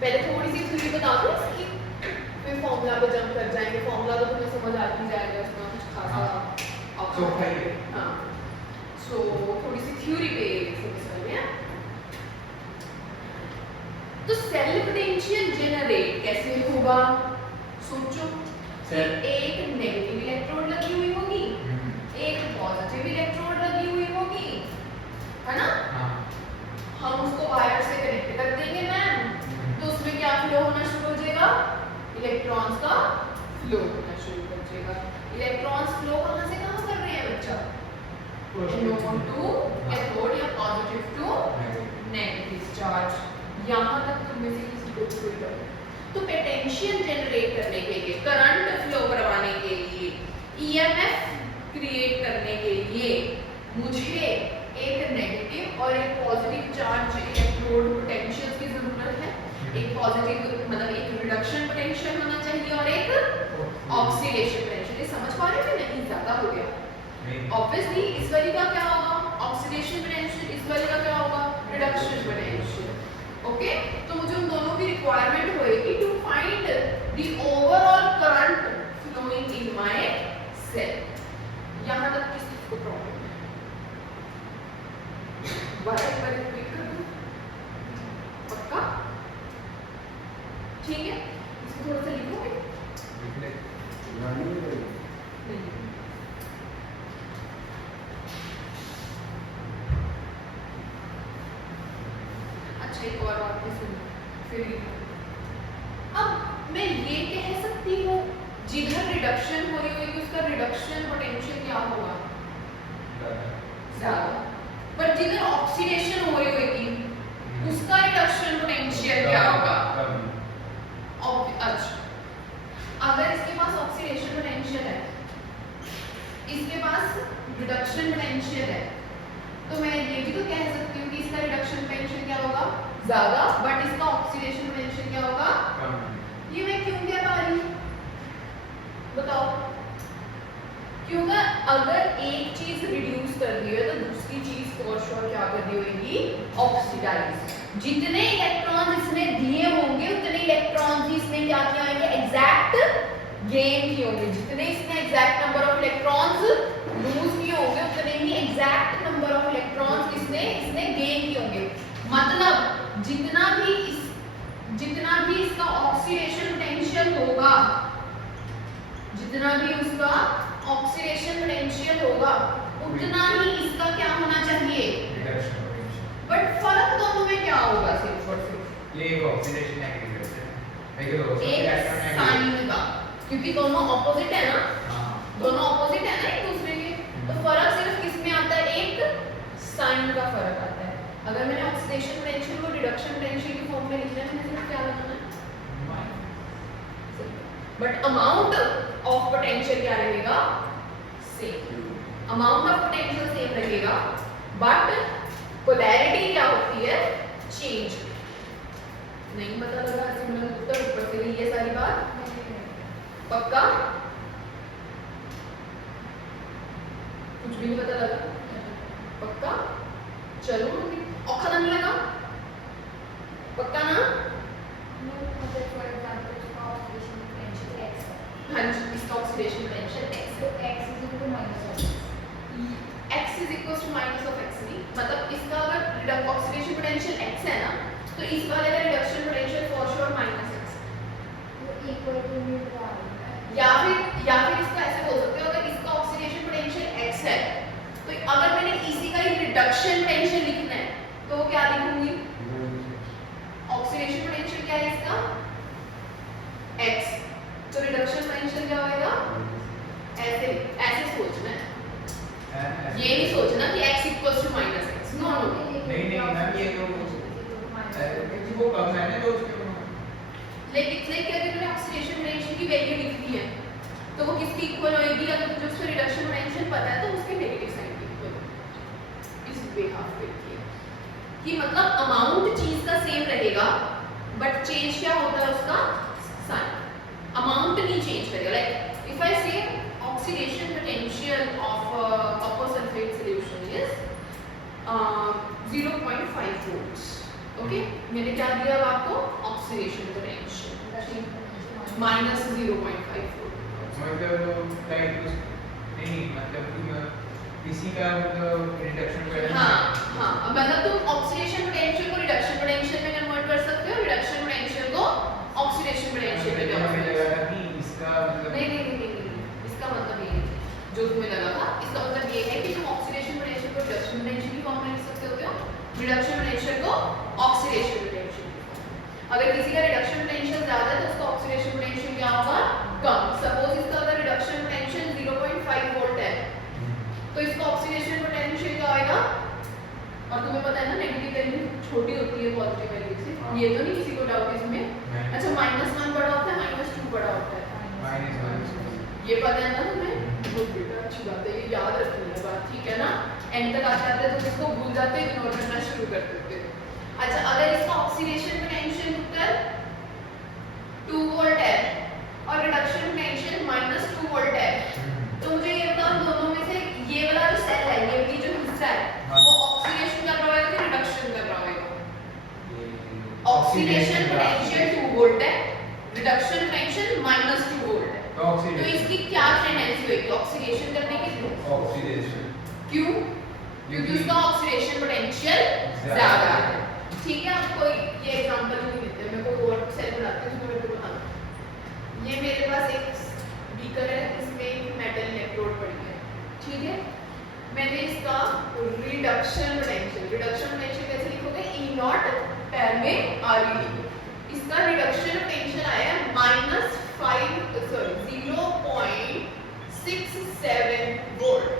पहले थोड़ी सी थ्योरी बता दो इसकी, फिर फॉर्मूला पे जंप कर जाएंगे। फॉर्मूला तो तुम्हें समझ आ ही जाएगा, इसमें कुछ खासा हाँ। हाँ। सो थोड़ी सी थ्योरी पे समझ में। तो सेल पोटेंशियल जनरेट कैसे होगा? सोचो, एक नेगेटिव इलेक्ट्रोड लगी हुई होगी, एक पॉजिटिव इलेक्ट्रोड लगी हुई होगी, है ना? हाँ। हम उसको वायर से कनेक्ट कर देंगे मैम, तो उसमें क्या फ्लो होना शुरू हो जाएगा? इलेक्ट्रॉन्स का फ्लो होना शुरू हो जाएगा। इलेक्ट्रॉन्स फ्लो कहाँ से कहाँ कर रहे हैं बच्चा? एनोड टू कैथोड या पॉजिटिव टू नेगेटिव चार्ज। यहाँ तक तुम में से किसी को कोई डाउट? तो पोटेंशियल जनरेट करने के लिए, करंट फ्लो करवाने के लिए, ईएमएफ क्रिएट करने के लिए मुझे एक नेगेटिव और एक पॉजिटिव चार्ज इलेक्ट्रोड पोटेंशियल की जरूरत है। एक पॉजिटिव मतलब एक रिडक्शन पोटेंशियल होना चाहिए और एक ऑक्सीडेशन पोटेंशियल। ये समझ पा रहे हो कि नहीं? ज्यादा हो गया। ऑब्वियसली इस वाली का क्या होगा? Oxidation potential. इस वाली का क्या होगा? Reduction potential. ओके, तो मुझे उन दोनों की रिक्वायरमेंट होएगी to find the overall current flowing in my cell. यहां तक किसी को प्रॉब्लम है? बार क्लिक कर दूं? पक्का? ठीक है, इसको थोड़ा सा लिखोगे? अच्छा, एक और बात भी सुनो फिर। अब मैं ये कह सकती हूँ जिधर रिडक्शन हो रही होगी उसका रिडक्शन पोटेंशियल क्या होगा? ज्यादा। पर जिधर ऑक्सीडेशन हो रही होगी उसका रिडक्शन पोटेंशियल क्या होगा? अच्छा, अगर इसके पास ऑक्सीडेशन पोटेंशियल है, इसके पास रिडक्शन पोटेंशियल है, तो मैं ये भी तो कह सकती हूँ कि इसका रिडक्शन पोटेंशियल क्या होगा? ज्यादा, बट इसका ऑक्सीडेशन पोटेंशियल क्या होगा? ये मैं क्यों कह पा रही हूँ बताओ? क्योंकि अगर एक चीज रिड्यूस कर दी है तो दूसरी चीज फॉर श्योर क्या कर दी होगी? ऑक्सीडाइज। जितने इलेक्ट्रॉन इसने दिए होंगे उतने इलेक्ट्रॉन ही इसने क्या किए होंगे? एग्जैक्ट गेन किए होंगे। जितने इसने exact number of electrons loose किए होंगे उतने ही एग्जैक्ट नंबर ऑफ इलेक्ट्रॉन्स इसने गेन किए होंगे। मतलब जितना भी इसका ऑक्सीडेशन पोटेंशियल होगा, जितना भी उसका ऑक्सीडेशन पोटेंशियल होगा उतना ही इसका क्या होना चाहिए? बट फर्क दोनों में क्या होगा? सिर्फ और सिर्फ ये एक ऑक्सीडेशन एक साइन का, क्योंकि दोनों ऑपोजिट है ना। दोनों ऑपोजिट है ना एक दूसरे के, तो फर्क सिर्फ किस में आता है? एक साइन का फर्क आता है। अगर मैंने ऑक्सीडेशन पोटेंशियल को रिडक्शन पोटेंशियल की फॉर्म में लिखना है, मैंने क्या लगाना है? बट अमाउंट ऑफ पोटेंशियल क्या रहेगा? Same. Amount of potential same रहेगा, बट पोलैरिटी क्या होती है? चेंज। नहीं पता लगा? सिमिलर उत्तर ऊपर से ये सारी बात पक्का? कुछ भी नहीं पता लगा? पक्का? चलो और खत्म नहीं लगा? पक्का ना? हाँ जी, इसका ऑक्सीडेशन पोटेंशियल x है। x is equal to minus of x नहीं, मतलब इसका अगर ऑक्सीडेशन पोटेंशियल x है ना, तो इस वाले का reduction potential for sure minus x। या फिर इसको ऐसे बोल सकते हो, अगर इसका ऑक्सीडेशन पोटेंशियल x है, तो अगर मैंने इसी का ही रिडक्शन पोटेंशियल लिखना है तो वो क्या लिखूंगी? ऑक्सीडेशन पोटेंशियल क्या है इसका? x, तो रिडक्शन पोटेंशियल क्या होगा? ऐसे सोचना है, ये नहीं सोचना कि x equals to minus x। No no, नहीं मैम, ये तो वो कम है ना, तो उसके लेकिन क्या मैंने ऑक्सीडेशन पोटेंशियल की वैल्यू लिख दी है, तो वो किसकी इक्वल होएगी? अगर मुझे उसका रिडक्शन पोटेंशियल पता है तो उसके नेगेटिव साइन की इक्वल। इस बिहाफ पे कि मतलब अमाउंट चीज का सेम रहेगा, बट चेंज क्या होता है उसका? साइन। अमाउंट नहीं चेंज करेगा। लाइक इफ आई से oxidation potential of copper sulphate solution is 0.5 volts, okay मैंने क्या दिया अब आपको ऑक्सीडेशन पोटेंशियल माइनस 0.54 मतलब लाइक नहीं मतलब किसी का मतलब रिडक्शन करना हाँ हाँ अब मतलब तुम ऑक्सीडेशन पोटेंशियल को रिडक्शन पोटेंशियल में कन्वर्ट कर सकते हो रिडक्शन पोटेंशियल को ऑक्सीडेशन पोटेंशियल में हमें कन्वर्ट लगा था कि इसका मतलब नहीं इसका मतलब ये नहीं जो तुम्हें लगा था इसका मतलब ये है कि तुम ऑक्सीडेशन पोटेंशियल को रिडक्शन पोटेंशियल की फॉर्म में लिख सकते हो रिडक्शन पोटेंशियल को ऑक्सीडेशन पोटेंशियल अगर किसी का रिडक्शन पोटेंशियल ज्यादा है तो उसका ऑक्सीडेशन पोटेंशियल क्या होगा कम सपोज इसका अगर रिडक्शन पोटेंशियल 0.5 वोल्ट है तो इसका ऑक्सीडेशन पोटेंशियल क्या आएगा और तुम्हें पता है ना नेगेटिव वैल्यू छोटी होती है पॉजिटिव वैल्यू से ये तो नहीं किसी को डाउट इसमें अच्छा -1 बड़ा होता है -2 बड़ा होता है -1 ये पता है ना तुम्हें बहुत बेटा अच्छी बात है ये याद रखनी है बात ठीक है ना एंड तक आते आते तुम इसको भूल जाते हो इग्नोर करना शुरू कर देते हो अच्छा अगर इसका ऑक्सीडेशन पोटेंशियल उत्तर 2 वोल्ट है और रिडक्शन पोटेंशियल -2 वोल्ट है तो मुझे ये बताओ दोनों में से ये वाला जो सेल है ये भी जो हिस्सा है वो ऑक्सीडेशन कर रहा होगा कि रिडक्शन कर रहा होगा ऑक्सीडेशन पोटेंशियल 2 वोल्ट है रिडक्शन पोटेंशियल -2 वोल्ट है तो इसकी क्या टेंडेंसी होगी ऑक्सीडेशन करने की ऑक्सीडेशन क्यों क्योंकि उसका ऑक्सीडेशन पोटेंशियल ज्यादा है ठीक है आपको ये एग्जांपल नहीं देते मैं कोई और सेल बनाती हूं तो मेरे को बताना ये मेरे पास एक बीकर है इसमें एक मेटल इलेक्ट्रोड पड़ी है ठीक है मैंने इसका रिडक्शन पोटेंशियल कैसे लिखोगे E नॉट पैर में RE इसका रिडक्शन पोटेंशियल आया है -0.67 वोल्ट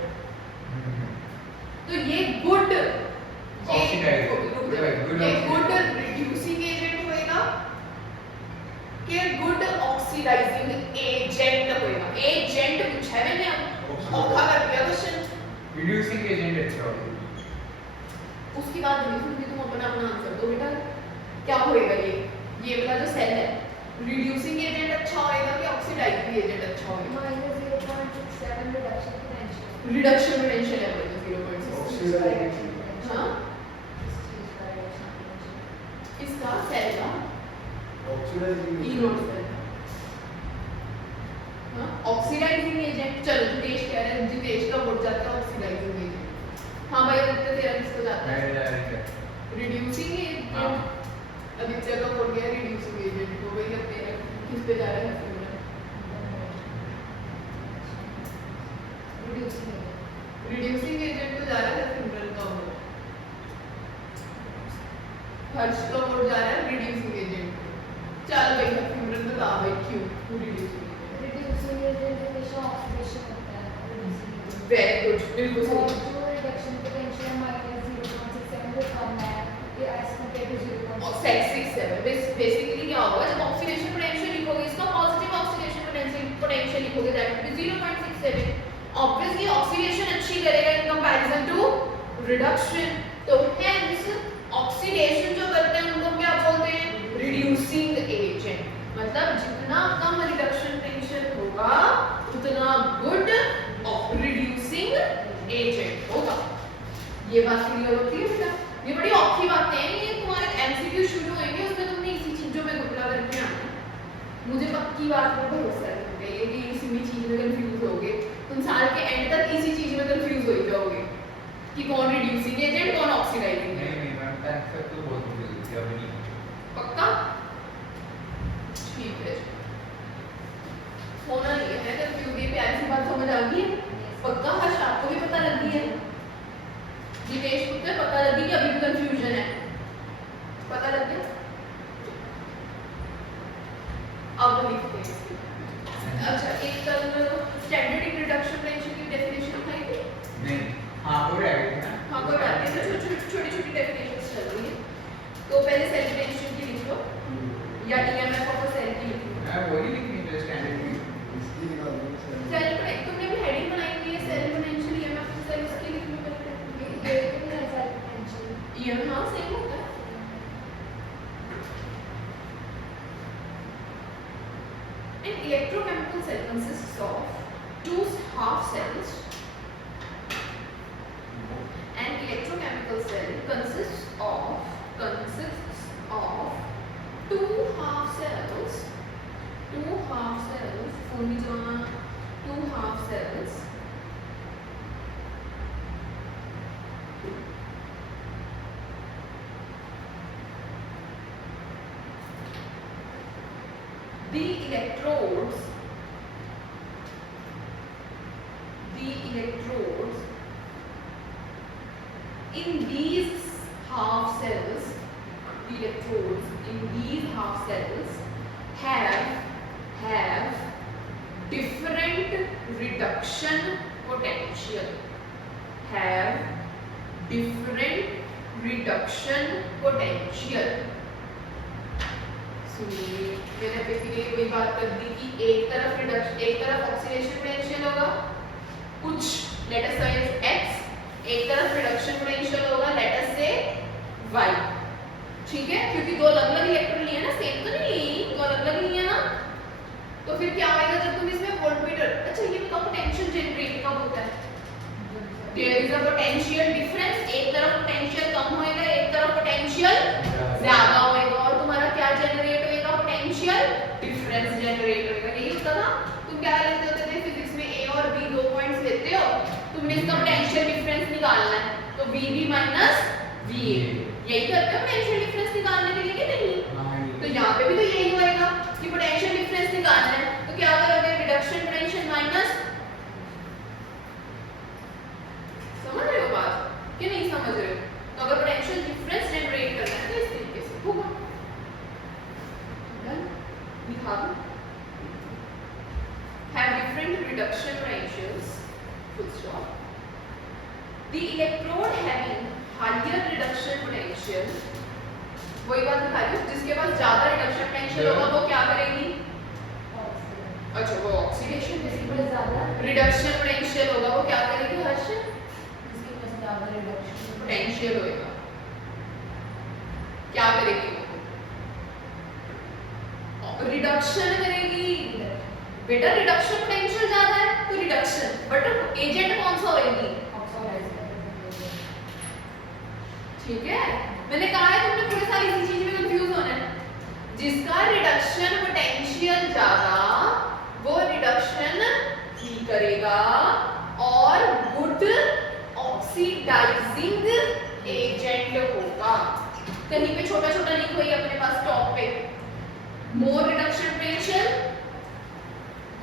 तो ये गुड गुड रिड्यूसिंग एजेंट होएगा कि गुड ऑक्सीडाइजिंग एजेंट होएगा एजेंट पूछा है मैंने औखा कर दिया क्वेश्चन रिड्यूसिंग एजेंट अच्छा होगा उसकी बात नहीं सुनती तुम अपना आंसर दो बेटा क्या होएगा ये वाला जो सेल है रिड्यूसिंग एजेंट अच्छा होएगा कि ऑक्सीडाइजिंग एजेंट अच्छा होएगा -0.67 रिडक्शन पोटेंशियल है बोलो 0.6 हां इसका सेल का E नोट सेल हां ऑक्सीडाइजिंग एजेंट चलो जितेश कह रहे हैं जितेश का वोट जाता है ऑक्सीडाइजिंग एजेंट हां भाई उत्तर तेरा किसको जाता है रिड्यूसिंग एजेंट आदित्य का वोट गया रिड्यूसिंग एजेंट को भाई अब तेरा किस पे जा रहा है रिड्यूसिंग एजेंट तो जा रहा है सिमरन का वोट हर्ष का वोट जा रहा है रिड्यूसिंग एजेंट चल भाई सिमरन बता भाई क्यों रिड्यूसिंग एजेंट हमेशा ऑक्सीडेशन होता है वेरी गुड बिल्कुल और सही जो रिडक्शन पोटेंशियल -0.67 वो कम है एज कंपेयर टू और 0.67 667 बेसिकली क्या होगा जब ऑक्सीडेशन पोटेंशियल लिखोगे इसका पॉजिटिव ऑक्सीडेशन पोटेंशियल लिखोगे that will be 0.67 obviously oxidation अच्छी करेगा इन कंपैरिजन टू रिडक्शन तो हेंस ऑक्सीडेशन जो करते हैं उनको क्या बोलते हैं रिड्यूसिंग एजेंट मतलब जितना कम रिडक्शन पोटेंशियल होगा उतना गुड रिड्यूसिंग एजेंट होगा ये बात क्लियर होती है बेटा ये बड़ी औखी बातें हैं ये तुम्हारे एमसीक्यू शुरू होंगे उसमें तुमने इसी चीजों में घुटना करके आना है मुझे पक्की बात पर भरोसा है तुम ये कि इसी में चीज में कंफ्यूज होगे तुम साल के एंड तक इसी चीज में कंफ्यूज हो जाओगे कि कौन रिड्यूसिंग एजेंट कौन ऑक्सीडाइजिंग है नहीं मैम टैक्स तक तो बहुत मुश्किल होती है अभी नहीं पक्का ठीक है होना नहीं है कंफ्यूज ये प्यारी सी बात समझ आ गई है पक्का हर्ष आपको भी पता लग गई है जितेश को तो पता लगी कि अभी भी कंफ्यूजन है पता लग गया अब लिखते हैं अच्छा एक कल स्टैंडर्ड रिडक्शन पोटेंशियल की डेफिनेशन लिखाई थी नहीं हाँ वो रह गई ना हाँ कोई बात नहीं तो छोटी डेफिनेशंस चल रही है तो पहले सेल पोटेंशियल की लिख लो या ईएमएफ ऑफ अ सेल की लिख लो मैं वही लिखनी है स्टैंडर्ड की सेल पोटेंशियल तुमने भी हेडिंग बनाई हुई है cell potential EMF of cell इसकी लिख लो पहले ये तो नहीं है पोटेंशियल ईएमएफ हाँ सेम होता है An electrochemical cell consists of two half cells. An electrochemical cell consists of two half cells phone में जमा two half cells the electrodes in these half cells have different reduction potential सुनिए मैंने basically वही बात कर दी कि एक तरफ ऑक्सीडेशन पोटेंशियल होगा कुछ लेट अस से x, एक तरफ रिडक्शन पोटेंशियल होगा लेट अस से y, ठीक है, क्योंकि दो अलग-अलग इलेक्ट्रॉन लिए ना, सेम तो नहीं लिए, दो अलग-अलग लिए ना, तो फिर क्या होगा जब तुम इसमें वोल्टमीटर, अच्छा ये बताओ पोटेंशियल जनरेट कब होता है? There is a potential difference, एक तरफ पोटेंशियल कम होएगा, एक तरफ पोटेंशियल ज्यादा होएगा और तुम्हारा क्या जनरेट होएगा? पोटेंशियल डिफरेंस जनरेट होएगा। यही होता था, तुम क्या लेते होते थे फिजिक्स में, a और b दो पॉइंट्स लेते हो, तुमने इसका पोटेंशियल डिफरेंस निकालना है, तो vb माइनस va, यही करते हो पोटेंशियल डिफरेंस निकालने के लिए कि नहीं? तो यहाँ पे भी तो यही होएगा कि पोटेंशियल डिफरेंस निकालना है, तो क्या करोगे? रिडक्शन पोटेंशियल माइनस, समझ रहे हो बात कि नहीं समझ रहे हो? तो अगर पोटेंशियल डिफरेंस जनरेट करना है तो इस तरीके से होगा। डन, लिखा दो, have different reduction potentials, full stop. The electrode having higher reduction potential, वही बात बता रही हूँ, जिसके पास ज्यादा रिडक्शन पोटेंशियल होगा वो क्या करेगी? अच्छा वो ऑक्सीडेशन, जिसके पास ज्यादा रिडक्शन पोटेंशियल होगा वो क्या करेगी? हर्ष, जिसके पास ज्यादा रिडक्शन पोटेंशियल होगा क्या करेगी? रिडक्शन करेगी बेटा, रिडक्शन पोटेंशियल ज्यादा है तो रिडक्शन, बट एजेंट कौन सा होएगी? ठीक है, मैंने कहा है तुमने थोड़ी सारी इसी चीज में कंफ्यूज होना है। जिसका रिडक्शन पोटेंशियल ज्यादा वो रिडक्शन ही करेगा और गुड ऑक्सीडाइजिंग एजेंट होगा। कहीं पे छोटा छोटा लिखो ही अपने पास टॉप पे, more reduction potential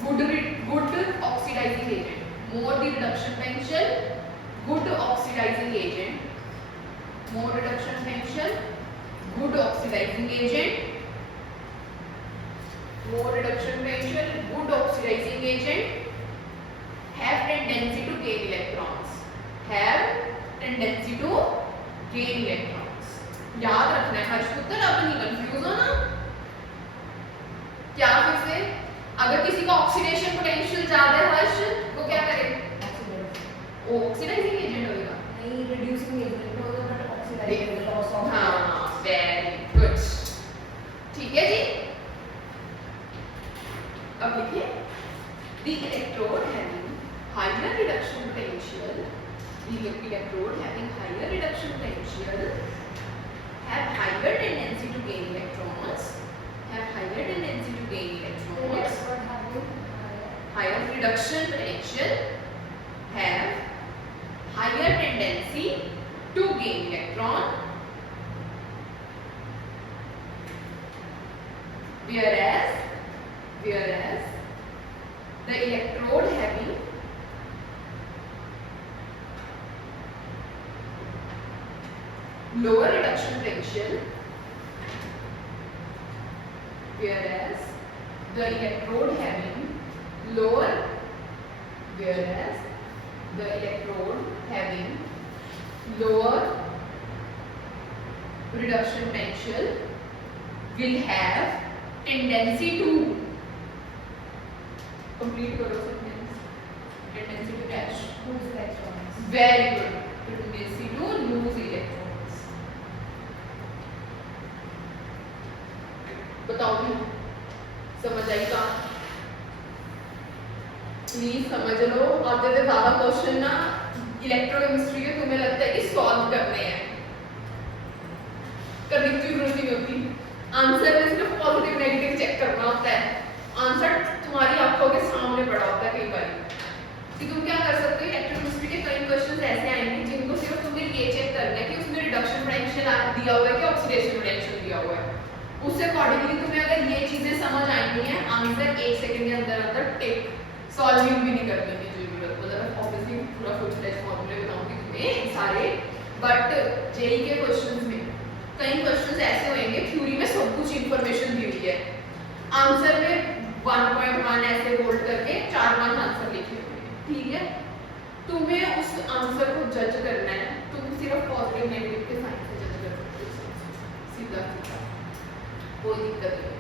good oxidizing agent, more the reduction potential good oxidizing agent, more reduction potential good oxidizing agent, more reduction potential good oxidizing agent, have tendency to gain electrons, याद रखना है हर्षपुत्र, अब नहीं confuse हो ना। क्या फिर से, अगर किसी का ऑक्सीडेशन पोटेंशियल ज्यादा है हर्ष, वो क्या करेगा? वो ऑक्सीडाइजिंग एजेंट होगा, नहीं रिड्यूसिंग एजेंट होगा, बट ऑक्सीडाइजिंग होगा। हां वेरी गुड, ठीक है जी। अब देखिए, the electrode having higher reduction potential, have higher tendency to gain electrons, higher reduction potential, have higher tendency to gain electron, whereas the electrode having lower reduction potential, whereas the electrode having lower reduction potential will have tendency to complete करो sentence, tendency to catch lose electrons, very good, tendency to lose electrons। बताओ भी समझ आई का? Please समझ लो, आधे से ज्यादा question ना इलेक्ट्रोकेमिस्ट्री के तुम्हें लगता है कि सॉल्व करने हैं, करने की जरूरत नहीं होती, आंसर में सिर्फ पॉजिटिव नेगेटिव चेक करना होता है, आंसर तुम्हारी आंखों के सामने पड़ा होता है कई बार। कि तुम क्या कर सकते हो, इलेक्ट्रोकेमिस्ट्री के कई क्वेश्चंस ऐसे आएंगे जिनको सिर्फ तुम्हें ये चेक करना है कि उसमें रिडक्शन पोटेंशियल दिया हुआ है कि ऑक्सीडेशन पोटेंशियल दिया हुआ है। उससे अकॉर्डिंगली तुम्हें अगर ये चीजें समझ आएंगी हैं, आंसर 1 सेकंड के अंदर अंदर टिक, सॉल्विंग भी नहीं करने की जरूरत, मतलब ऑब्वियसली पूरा फुल फ्लेज फॉर्मूले बताऊंगी तुम्हें सारे, बट जेई के क्वेश्चंस में कई क्वेश्चंस ऐसे होंगे थ्योरी में सब कुछ इंफॉर्मेशन दी हुई है, आंसर में 1.1 ऐसे बोल्ड करके 4-5 आंसर लिखे हुए हैं, ठीक है। तुम्हें उस आंसर को जज करना है, तुम सिर्फ पॉजिटिव नेगेटिव के साइन से जज कर सकते हो, सीधा सीधा, कोई दिक्कत नहीं।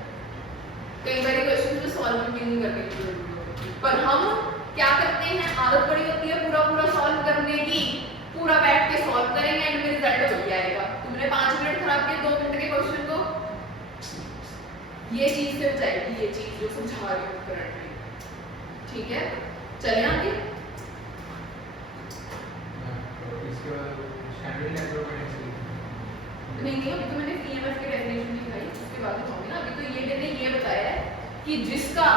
कई बार क्वेश्चन में सॉल्व भी नहीं करने की जरूरत होती, पर हम क्या करते हैं, आदत पड़ी होती है पूरा पूरा सॉल्व करने की, पूरा बैठ के सॉल्व करेंगे एंड में रिजल्ट वही आएगा। तुमने 5 मिनट खराब किए 2 मिनट के क्वेश्चन को, ये चीज से बचाएगी, ये चीज जो समझा रही हूँ करंटली, ठीक है। चलिए आगे। इसके बाद स्टैंडर्ड इलेक्ट्रोपोटेंशियल नहीं, अभी तो मैंने ईएमएफ की डेफिनेशन दिखाई, उसके बाद बताऊंगी ना। अभी तो ये मैंने ये बताया है कि जिसका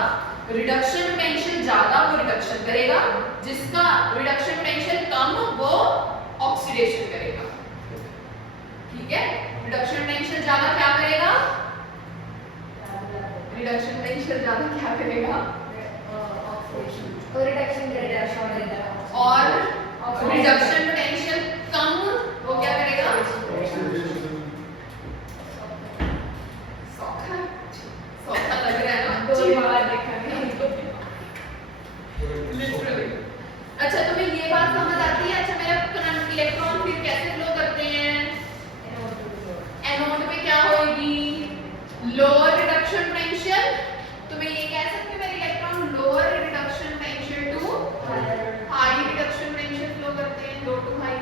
रिडक्शन पोटेंशियल ज्यादा वो रिडक्शन करेगा, जिसका रिडक्शन पोटेंशियल कम वो ऑक्सीडेशन करेगा, ठीक है। रिडक्शन पोटेंशियल ज्यादा क्या करेगा, रिडक्शन पोटेंशियल ज्यादा क्या करेगा, और रिडक्शन करेगा, और रिडक्शन पोटेंशियल कम वो क्या करेगा, सौखा लग रहा है ना, 2 बार देखा लिटरली। अच्छा तुम्हें ये बात समझ आती है, अच्छा मेरा करंट इलेक्ट्रॉन फिर कैसे फ्लो करते हैं, एनोड में क्या होगी, लोअर रिडक्शन पोटेंशियल, तुम्हें ये कह सकते हो मेरे electron lower reduction potential to high reduction potential flow करते हैं, लो टू हाई,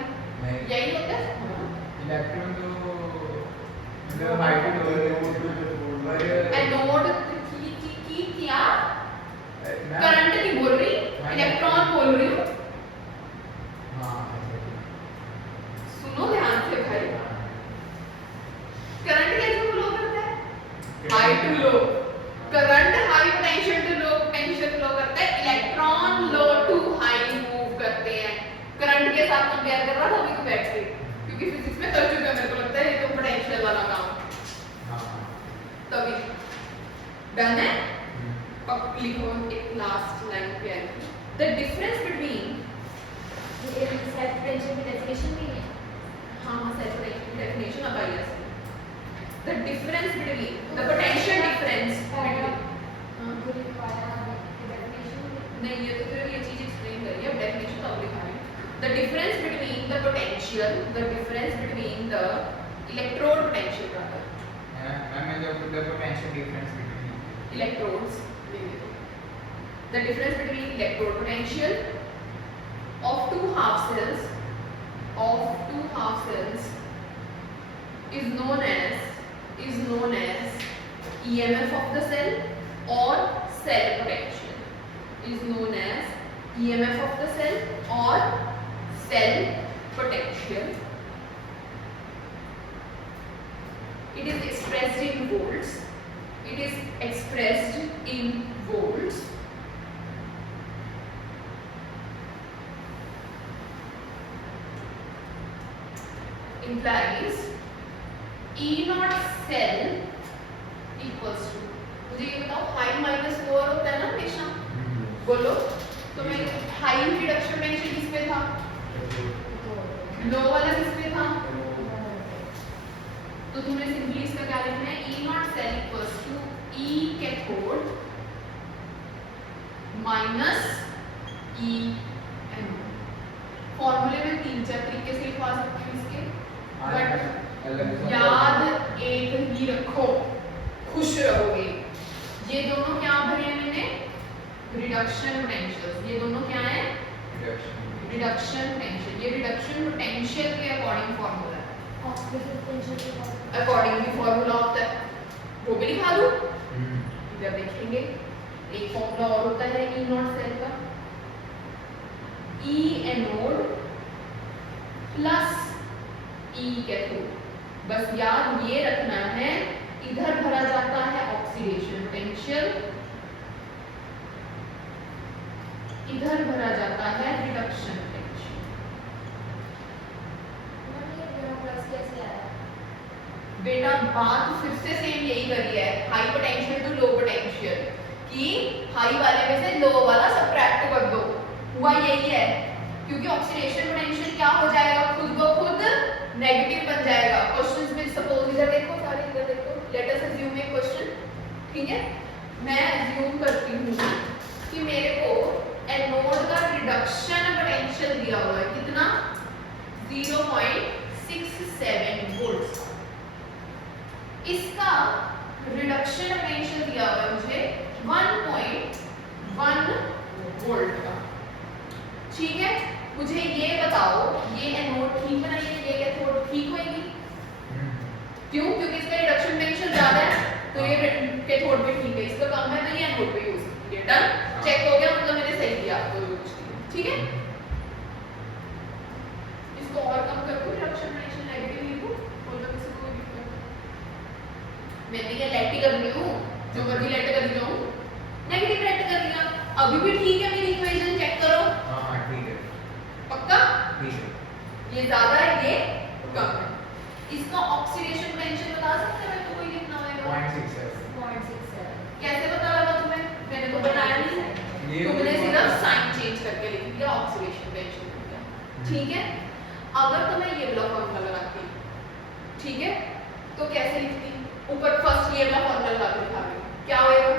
यही होता है। इलेक्ट्रॉन तो मतलब हाई टू लोअर एनोड की क्या करंट नहीं बोल रही, इलेक्ट्रॉन बोल रही हूँ, सुनो ध्यान से भाई। करंट कैसे फ्लो करता है, high to low, current high potential to low potential flow करता है, electron low to high move करते हैं। करंट के साथ कंपेयर कर रहा था अभी तो बैठ के, क्योंकि फिजिक्स में कर चुका है, मेरे को लगता है ये तो पोटेंशियल वाला काम तभी डन है। लिखो एक लास्ट लाइन पे है, द डिफरेंस बिटवीन, ये सेल्फ पोटेंशियल की डेफिनेशन भी है। हाँ सेल्फ पोटेंशियल की डेफिनेशन अब आई है, the difference between the potential difference नहीं, ये तो फिर ये चीज एक्सप्लेन करिए, अब डेफिनेशन तो अब लिखा है, the difference between the potential, the difference between the electrode potential का मैम जब the potential difference between electrodes, the difference between electrode potential of two half cells is known as EMF of the cell, or cell potential is known as EMF of the cell or cell potential. It is expressed in volts. It is expressed in volts. Implies E naught cell equals to, मुझे ये बताओ high minus lower होता है ना हमेशा, बोलो तो मैं हाई रिडक्शन पोटेंशियल किस पे था, लो वाला किस पे था, तो तुमने सिंपली इसका क्या लिखना है, E not cell equals to E cathode minus E anode. फॉर्मूले में 3-4 तरीके से लिखवा सकते हैं इसके, बट याद एक ही रखो, खुश रहोगे। ये दोनों क्या भरे हैं मैंने, रिडक्शन पोटेंशियल, ये दोनों क्या है, रिडक्शन पोटेंशियल, ये रिडक्शन पोटेंशियल के अकॉर्डिंग फॉर्मूला है, अकॉर्डिंगली फॉर्मूला होता है, वो भी लिखा दूं, इधर देखेंगे एक फॉर्मूला और होता है ई नॉट सेल का, ई एनोड प्लस ई कैथोड बस याद ये रखना है, इधर भरा जाता है ऑक्सीडेशन पोटेंशियल, इधर भरा जाता है रिडक्शन पोटेंशियल। प्लस कैसे आया? बेटा बात फिर से सेम यही करी है, high potential to low potential, कि हाई वाले में से लो वाला सबट्रैक्ट कर दो, हुआ यही है। क्योंकि ऑक्सीडेशन पोटेंशियल क्या हो जाएगा, खुद ब खुद नेगेटिव बन जाएगा। क्वेश्चंस में सपोज इधर देखो, सारे इधर देखो, लेट अस अज्यूम ए क्वेश्चन, ठीक है। मैं अज्यूम करती हूँ कि मेरे को एनोड का रिडक्शन पोटेंशियल दिया हुआ है, कितना 0.67 वोल्ट। इसका रिडक्शन पोटेंशियल दिया हुआ है मुझे 1.1 वोल्ट का, ठीक है। मुझे ये बताओ, ये एनोड ठीक बनाइए, ये कैथोड ठीक होएगी? क्यों? क्योंकि इसका रिडक्शन पोटेंशियल ज्यादा है, तो ये कैथोड पे ठीक है, इसका कम है तो ये एनोड पे यूज कीजिए। डन, चेक हो गया, मतलब मैंने सही किया आपको जो कुछ किया, ठीक है। इसको और कम कर दूं, रिडक्शन पोटेंशियल नेगेटिव लिखूं, बोलो किसी को दिक्कत? मैं भी ये लेट ही कर रही हूं, जो मर्जी लेट कर रही हूं, नेगेटिव लेट कर लिया, अभी भी ठीक है मेरी इक्वेशन, चेक करो। हां ठीक है, पक्का? ठीक है। ये ज्यादा है, ये कम है। इसका ऑक्सीडेशन पोटेंशियल बता सकते हो तो कोई कितना होगा? 0.67। कैसे पता लगा तुम्हें? मैंने तो बताया नहीं, तुमने सिर्फ साइन चेंज करके लिख दिया, ऑक्सीडेशन पोटेंशियल लिख दिया, ठीक है। अगर तो मैं ये वाला फॉर्मूला लगाती, ठीक है, तो कैसे लिखती? ऊपर फर्स्ट ये वाला फॉर्मूला लगा के लिखा रही हूं, क्या होएगा?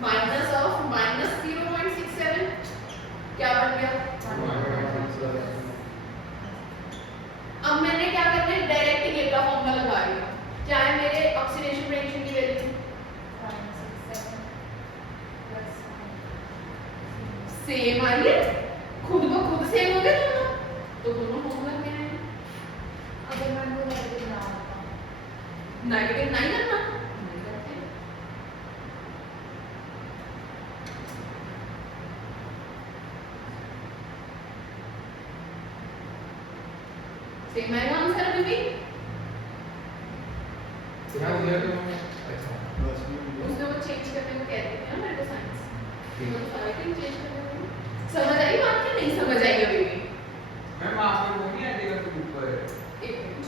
माइनस ऑफ माइनस 0.67 क्या बन गया? अब मैंने क्या करना है, डायरेक्ट ये वाला फॉर्मूला लगा रही हूं, क्या है मेरे ऑक्सीडेशन पोटेंशियल की वैल्यू? सेम आई है, खुद ब खुद सेम हो गए दोनों, तो दोनों फॉर्मूला क्या है? अगर मैं वो नेगेटिव ना होता, नेगेटिव नहीं करना, नहीं करते। सेम आएगा आंसर अभी भी? क्या हो गया तो अच्छा उसने वो चेंज करने को कहते थे ना मेरे को साइंस, तो सारे दिन चेंज करने को। समझ आई बात कि नहीं समझ आई अभी भी? मैम आपको वो नहीं आएगा तो ऊपर एक मिनट,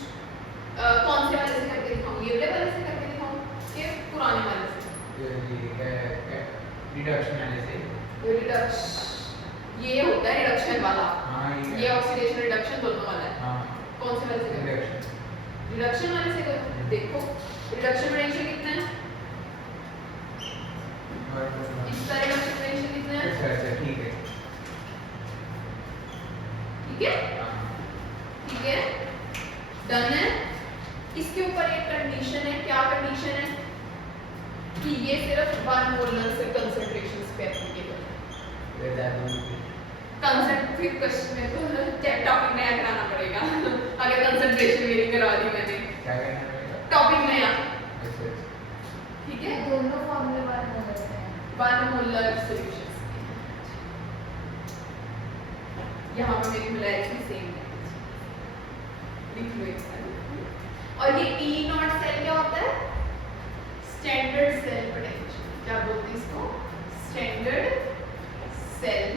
कौन से वाले से करके दिखाऊं, ये वाले से करके दिखाऊं कि पुराने वाले से? ये है रिडक्शन वाले से। रिडक्शन ये होता है, रिडक्शन वाला। हां ये ऑक्सीडेशन रिडक्शन दोनों वाला है। हां कौन से वाले से करें? रिडक्शन। रिडक्शन वाले से करो, देखो रिडक्शन पोटेंशियल कितना है, इसका रिडक्शन पोटेंशियल कितना है? अच्छा अच्छा ठीक है, ठीक है, ठीक है, डन है। इसके ऊपर एक कंडीशन है, क्या कंडीशन है? कि ये सिर्फ 1 मोलर से कंसंट्रेशन पे एप्लीकेबल है। कंसंट्रेट क्वेश्चन में तो टॉपिक नया कराना पड़ेगा अगर कंसंट्रेशन मेरी करवा दी मैंने, क्या करना पड़ेगा? टॉपिक नया, अच्छा ठीक है। दोनों फॉर्मूले वाले हो जाते हैं। 1 मोलर सॉल्यूशंस, यहाँ पे मेरी मोलैरिटी सेम है, लिख लो एक साथ। और ये E नॉट सेल क्या होता है? स्टैंडर्ड सेल पोटेंशियल, क्या बोलते हैं इसको? Standard cell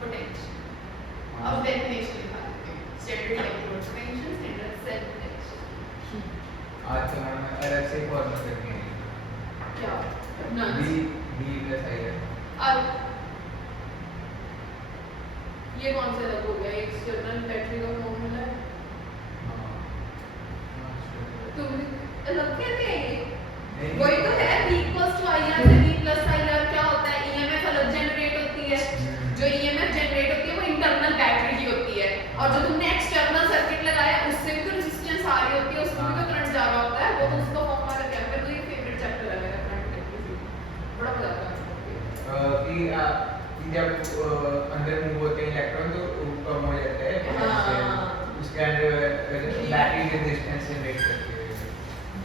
potential. अब डेफिनेशन लिखा देते हैं, standard electrode potential, standard cell potential. आज तो हम अलग से फॉर्मूला करके क्या ना b प्लस i है। अब ये कौन सा अलग हो गया? एक्सटर्नल बैटरी का फॉर्मूला है, तुम अलग कैसे है ये? वही तो है, v इक्वल्स टू IR से v प्लस IR क्या होता है? EMF अलग जनरेट होती है, जो EMF जनरेट होती है वो इंटरनल बैटरी की होती है, और जो तुमने एक्सटर्नल सर्किट लगाया उससे भी तो रेजिस्टेंस आ रही होती है, उसमें भी तो करंट जा रहा होता है, वो तो उसका फॉर्मूला करके है। मेरा तो ये फेवरेट चैप्टर है मेरा, करंट इलेक्ट्रिसिटी, बड़ा मजा आता है। कि जब अंदर मूव होते हैं इलेक्ट्रॉन तो कम हो जाता है, उसके अंदर बैटरी रेजिस्टेंस जनरेट करती है,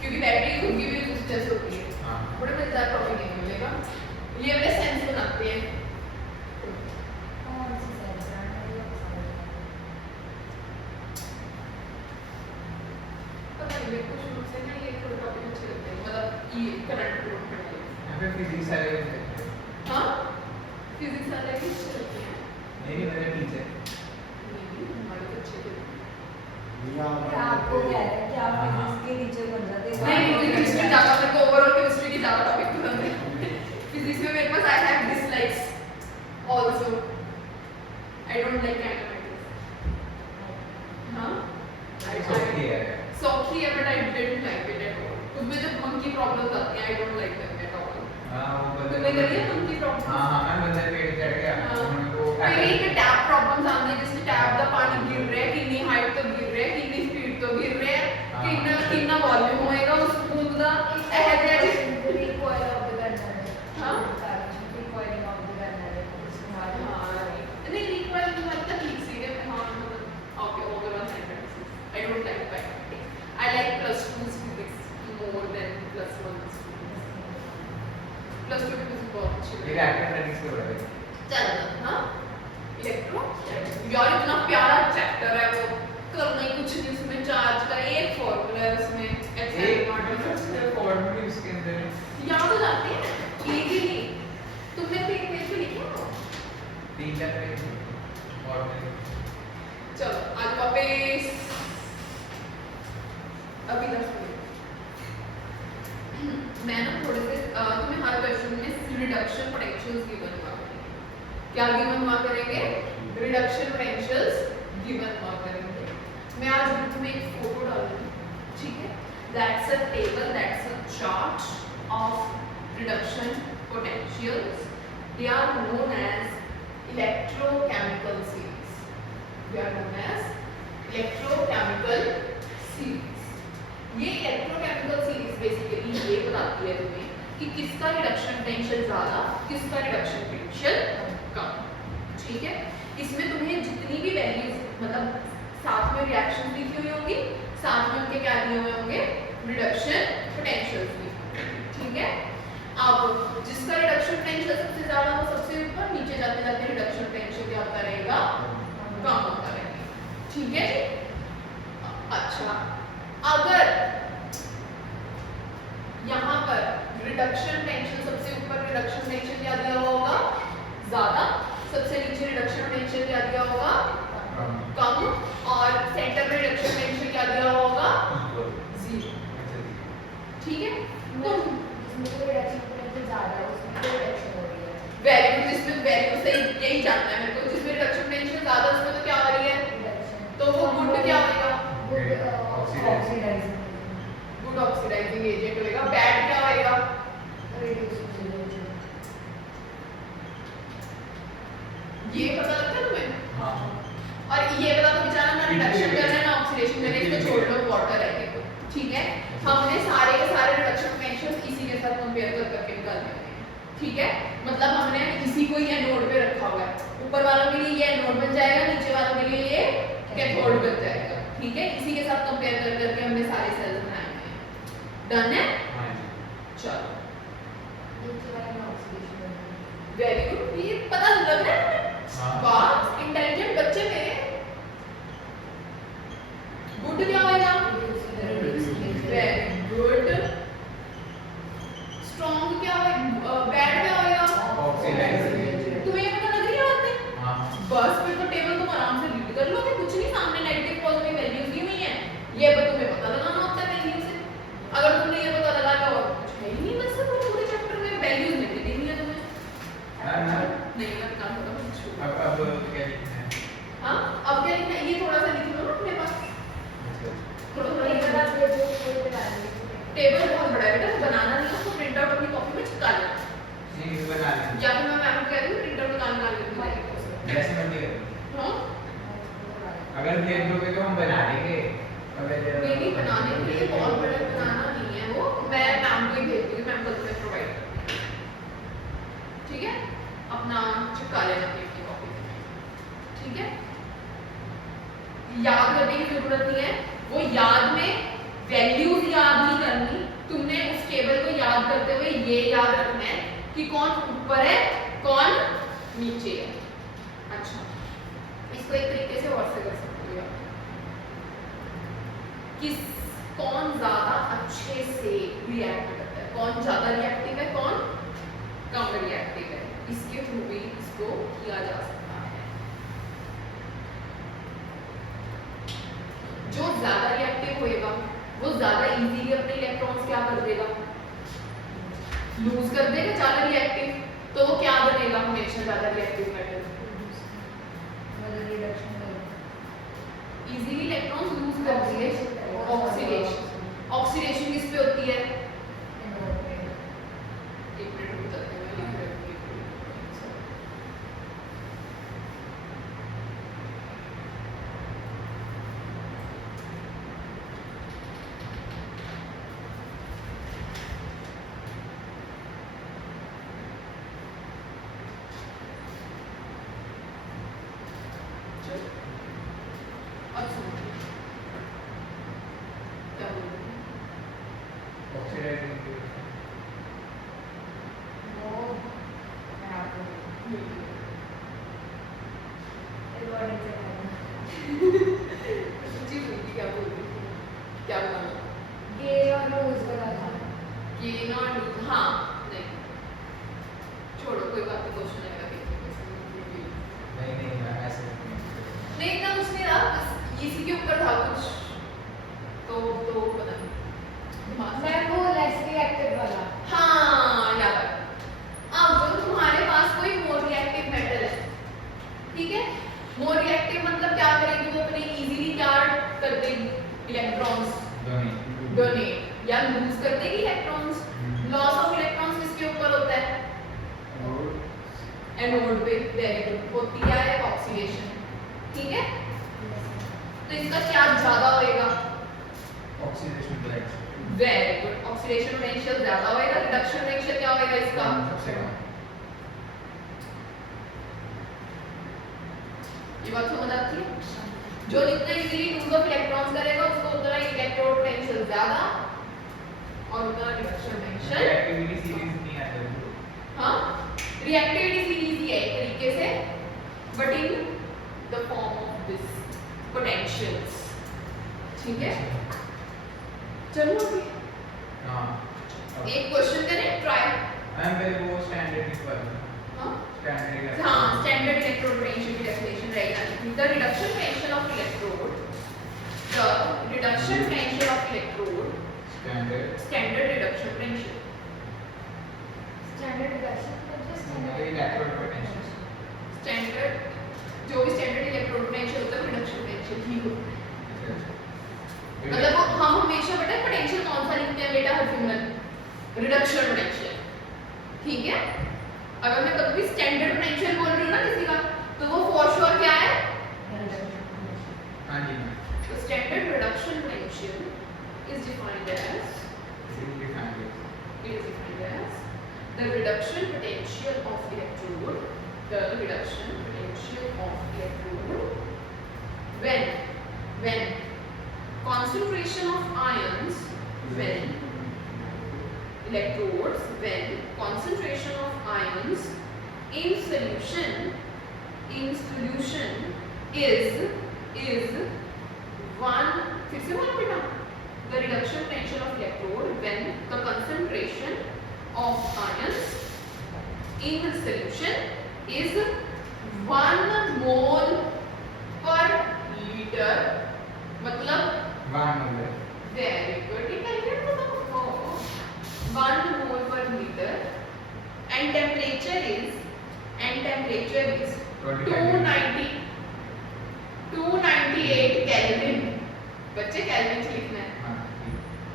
क्योंकि बैटरी खुद की भी रेजिस्टेंस होती है। हाँ बड़े मजेदार टॉपिक है मिलेगा, ये वाले सेंस बनाते हैं। कौन सी सेल ब्रांड है ये? यहाँ पे फिजिक्स वाले भी चलते हैं। हाँ फिजिक्स वाले भी चलते हैं मेरी मेरे टीचर नहीं हमारे तो अच्छे थे आपको क्या है कि आप फिजिक्स के टीचर बन जाते हैं? नहीं मुझे केमिस्ट्री ज़्यादा मेरे को ओवरऑल केमिस्ट्री की ज़्यादा टॉपिक पसंद है फिजिक्स में मेरे पास I have dislikes also I don't like mathematics हाँ सौखी है। सौखी है but I didn't like it at all उसमें जब मंकी प्रॉब्लम्स आती हैं I don't like them at all हाँ वो बंदर तुमने करी है मंकी प्रॉब्लम्स हाँ हाँ मैं बंदर पेड़ चढ़ गया उन्होंने को फिर एक टैप प्रॉब्लम्स आती है जिससे टैप ਦਾ ਪਾਣੀ गिर रहा है कितनी हाइट तो गिर रहा है कितनी स्पीड तो गिर रहा है कितना कितना वॉल्यूम होएगा उस बूंद ਦਾ ਇਹ ਹੈ ਜੀ recoil of the gun है। हाँ? recoiling of the gun है। नहीं रिक्वायर तो मतलब ठीक सी है हाँ okay overall mathematics I don't like mathematics I like +2 physics more than +1 +2 की फिजिक्स बहुत अच्छी ये है मैथमेटिक्स के बड़े चल हाँ इलेक्ट्रो यार इतना प्यारा चैप्टर है वो करना ही कुछ नहीं उसमें चार्ज का एक फॉर्मूला है उसमें एक फॉर्मूला उसके अंदर याद हो जाते हैं इजीली तुमने फिर पेज पे लिखा हो 3 चार फॉर्मूले चलो आज वापस अभी 10 मिनट मैं ना थोड़े से तुम्हें हर क्वेश्चन में रिडक्शन पोटेंशियल्स गिवन हुआ करेंगे क्या गिवन हुआ करेंगे रिडक्शन पोटेंशियल्स गिवन हुआ करेंगे मैं आज ग्रुप में एक फोटो डालूंगी ठीक है that's a table that's a chart of reduction potentials they are known as electrochemical series they are known as electrochemical series ये electrochemical series बेसिकली ये बताती है तुम्हें कि किसका रिडक्शन पोटेंशियल ज्यादा किसका रिडक्शन पोटेंशियल कम ठीक है इसमें तुम्हें जितनी भी वैल्यूज मतलब साथ में रिएक्शन लिखी हुई होंगी साथ में उनके क्या दिए हुए होंगे रिडक्शन पोटेंशियल्स भी ठीक है अब जिसका रिडक्शन पोटेंशियल सबसे ज्यादा हो सबसे ऊपर नीचे जाते जाते रिडक्शन पोटेंशियल क्या होता रहेगा कम होता रहेगा ठीक है जी अच्छा अगर यहाँ पर रिडक्शन पोटेंशियल सबसे ऊपर रिडक्शन पोटेंशियल क्या दिया हुआ होगा ज्यादा सबसे नीचे रिडक्शन पोटेंशियल क्या दिया होगा कम और सेंटर में रिडक्शन पोटेंशियल क्या दिया हुआ होगा 0 ठीक है तो इसमें तो रिडक्शन पोटेंशियल ज्यादा है उसमें तो रिडक्शन हो रही है। वैल्यू जिसमें वैल्यू से यही जानना है मेरे को जिसमें रिडक्शन पोटेंशियल ज्यादा उसमें तो क्या हो रही है रिडक्शन तो वो गुड क्या होगा ऑक्सीडाइजिंग गुड ऑक्सीडाइजिंग एजेंट होएगा बैड क्या होएगा ये पता लगता है तुम्हें हाँ और ये पता तो बेचारा ना रिडक्शन करना है ना ऑक्सीडेशन करना है इसको छोड़ लो वाटर है ये तो ठीक है हमने सारे के सारे रिडक्शन पोटेंशियल्स इसी के साथ कंपेयर कर करके निकालने हैं ठीक है मतलब हमने इसी को ही एनोड पे रखा हुआ है ऊपर वालों के लिए ये एनोड बन जाएगा नीचे वालों के लिए ये कैथोड बन जाएगा ठीक है इसी के साथ कंपेयर कर करके हमने सारे सेल्स बनाए हैं डन है हाँ चलो नीचे वाला में ऑक्सीडेशन हो रही है। वेरी गुड ये पता लग रहा है हाँ। वाह इंटेलिजेंट बच्चे मेरे गुड क्या होएगा वेरी गुड स्ट्रॉन्ग क्या होएगा बैड क्या होएगा ऑक्सीडाइजिंग तुम्हें ये पता लग रही है बातें हाँ बस फिर तो टेबल तुम आराम से रीड कर लोगे कुछ नहीं सामने नेगेटिव पॉजिटिव वैल्यूज दी हुई हैं ये पर तुम्हें पता लगाना होता है वैल्यू से अगर तुमने ये पता लगा तो कुछ है ही नहीं बस वो पूरे चैप्टर में वैल्यूज नहीं दी हुई है तुम्हें हाँ हाँ नहीं लगता थोड़ा कुछ अब क्या लिखना है हाँ अब क्या लिखना है ये थोड़ा सा लिख लो ना अपने पास थोड़ा थोड़ा लिख लो ये जो कोई बना ली टेबल बहुत बड़ा है बेटा तो बनाना नहीं है उसको प्रिंट आउट अपनी कॉपी में चिपका लेना नहीं बना लेंगे या फिर मैं मैम को कह दूँ प्रिंट आउट निकाल लेंगे जैसे मर्जी करो हाँ अगर भेज दोगे तो हम बना लेंगे नहीं बनाने के लिए बहुत बड़ा बनाना नहीं है वो मैं मैम को ही भेज दूँगी मैम कल से प्रोवाइड कर ठीक है अपना चिपका लेना अपनी कॉपी में ठीक है याद करने की जरूरत नहीं है वो याद में वैल्यूज याद नहीं करनी तुमने उस टेबल को याद करते हुए ये याद रखना है कि कौन ऊपर है कौन नीचे है अच्छा इसको एक तरीके से और से कर सकते हो किस कौन ज्यादा अच्छे से रिएक्ट करता है कौन ज्यादा रिएक्टिव है, कौन कम रिएक्टिव है, इसके थ्रू भी इसको किया जा सकता है। जो ज्यादा रिएक्टिव होएगा वो ज्यादा इजीली अपने इलेक्ट्रॉन्स क्या कर देगा, लूज कर देगा, ज्यादा रिएक्टिव, तो वो क्या बनेगा हमेशा ज्यादा reactive metal, easily electrons loose कर देंगे। ऑक्सीडेशन, ऑक्सीडेशन किस पे होती है, एक मिनट रुक जाते हैं, मैं लिख रही हूँ। अब सुनो क्या बोल रही हूँ? ऑक्सीडाइजिंग सच्ची बोल रही, क्या बोल रही थी, क्या बोला, ये नॉट, हाँ नहीं छोड़ो, कोई बात नहीं, क्वेश्चन आएगा देखिए। नहीं मैं ऐसे नहीं इतना कुछ नहीं रहा, बस इसी के ऊपर था कुछ, तो पता नहीं हाँ याद आ गया। अब तुम्हारे पास कोई मोर रिएक्टिव मेटल है, ठीक है, मोर रिएक्टिव मतलब क्या करेगी वो, अपने इजीली क्या कर देगी, इलेक्ट्रॉन्स डोनेट या लूज कर देगी इलेक्ट्रॉन्स। लॉस ऑफ इलेक्ट्रॉन्स किसके ऊपर होता है, एनोड पे, वेरी गुड, होती क्या है ऑक्सीडेशन, ठीक है। तो इसका क्या ज्यादा होएगा, oxidation potential very good, oxidation potential ज्यादा होएगा, रिडक्शन पोटेंशियल क्या होएगा इसका, सबसे कम। ये बात समझ आती है, जो जितना इजीली लूज ऑफ इलेक्ट्रॉन्स करेगा उसको उतना इलेक्ट्रोड पोटेंशियल ज्यादा और उतना रिडक्शन पोटेंशियल, रिएक्टिविटी सीरीज नहीं आता है। हाँ रिएक्टिविटी सीरीज ही है एक तरीके से, but in the form of this potentials, ठीक है। चलो अभी हां एक क्वेश्चन करें, ट्राई, मैम पहले वो स्टैंडर्ड इक्वल हाँ स्टैंडर्ड हाँ स्टैंडर्ड इलेक्ट्रोड पोटेंशियल की डेफिनेशन रहेगी, the reduction potential of electrode, the reduction potential of electrode, standard reduction potential, electrode potential standard जो भी स्टैंडर्ड इलेक्ट्रोड पोटेंशियल होता है वो रिडक्शन पोटेंशियल ही होता है। मतलब वो हम हमेशा बेटा पोटेंशियल कौन सा लिखते हैं बेटा, हर सिग्नल रिडक्शन पोटेंशियल, ठीक है। अगर मैं कभी स्टैंडर्ड पोटेंशियल बोल रही हूँ ना किसी का, तो वो फॉर श्योर क्या है, हां जी मैम, तो standard reduction potential is defined as the reduction potential of electrode, the reduction potential of electrode when concentration of ions, when electrodes, when concentration of ions in solution is one, फिर से बोलो बेटा, the reduction potential of electrode when the concentration of ions in the solution is 1 mole per liter, मतलब 1 मोल, very good, intelligent बताओ, 1 mole per liter, and temperature is 298 Kelvin, बच्चे kelvin से लिखना है, हां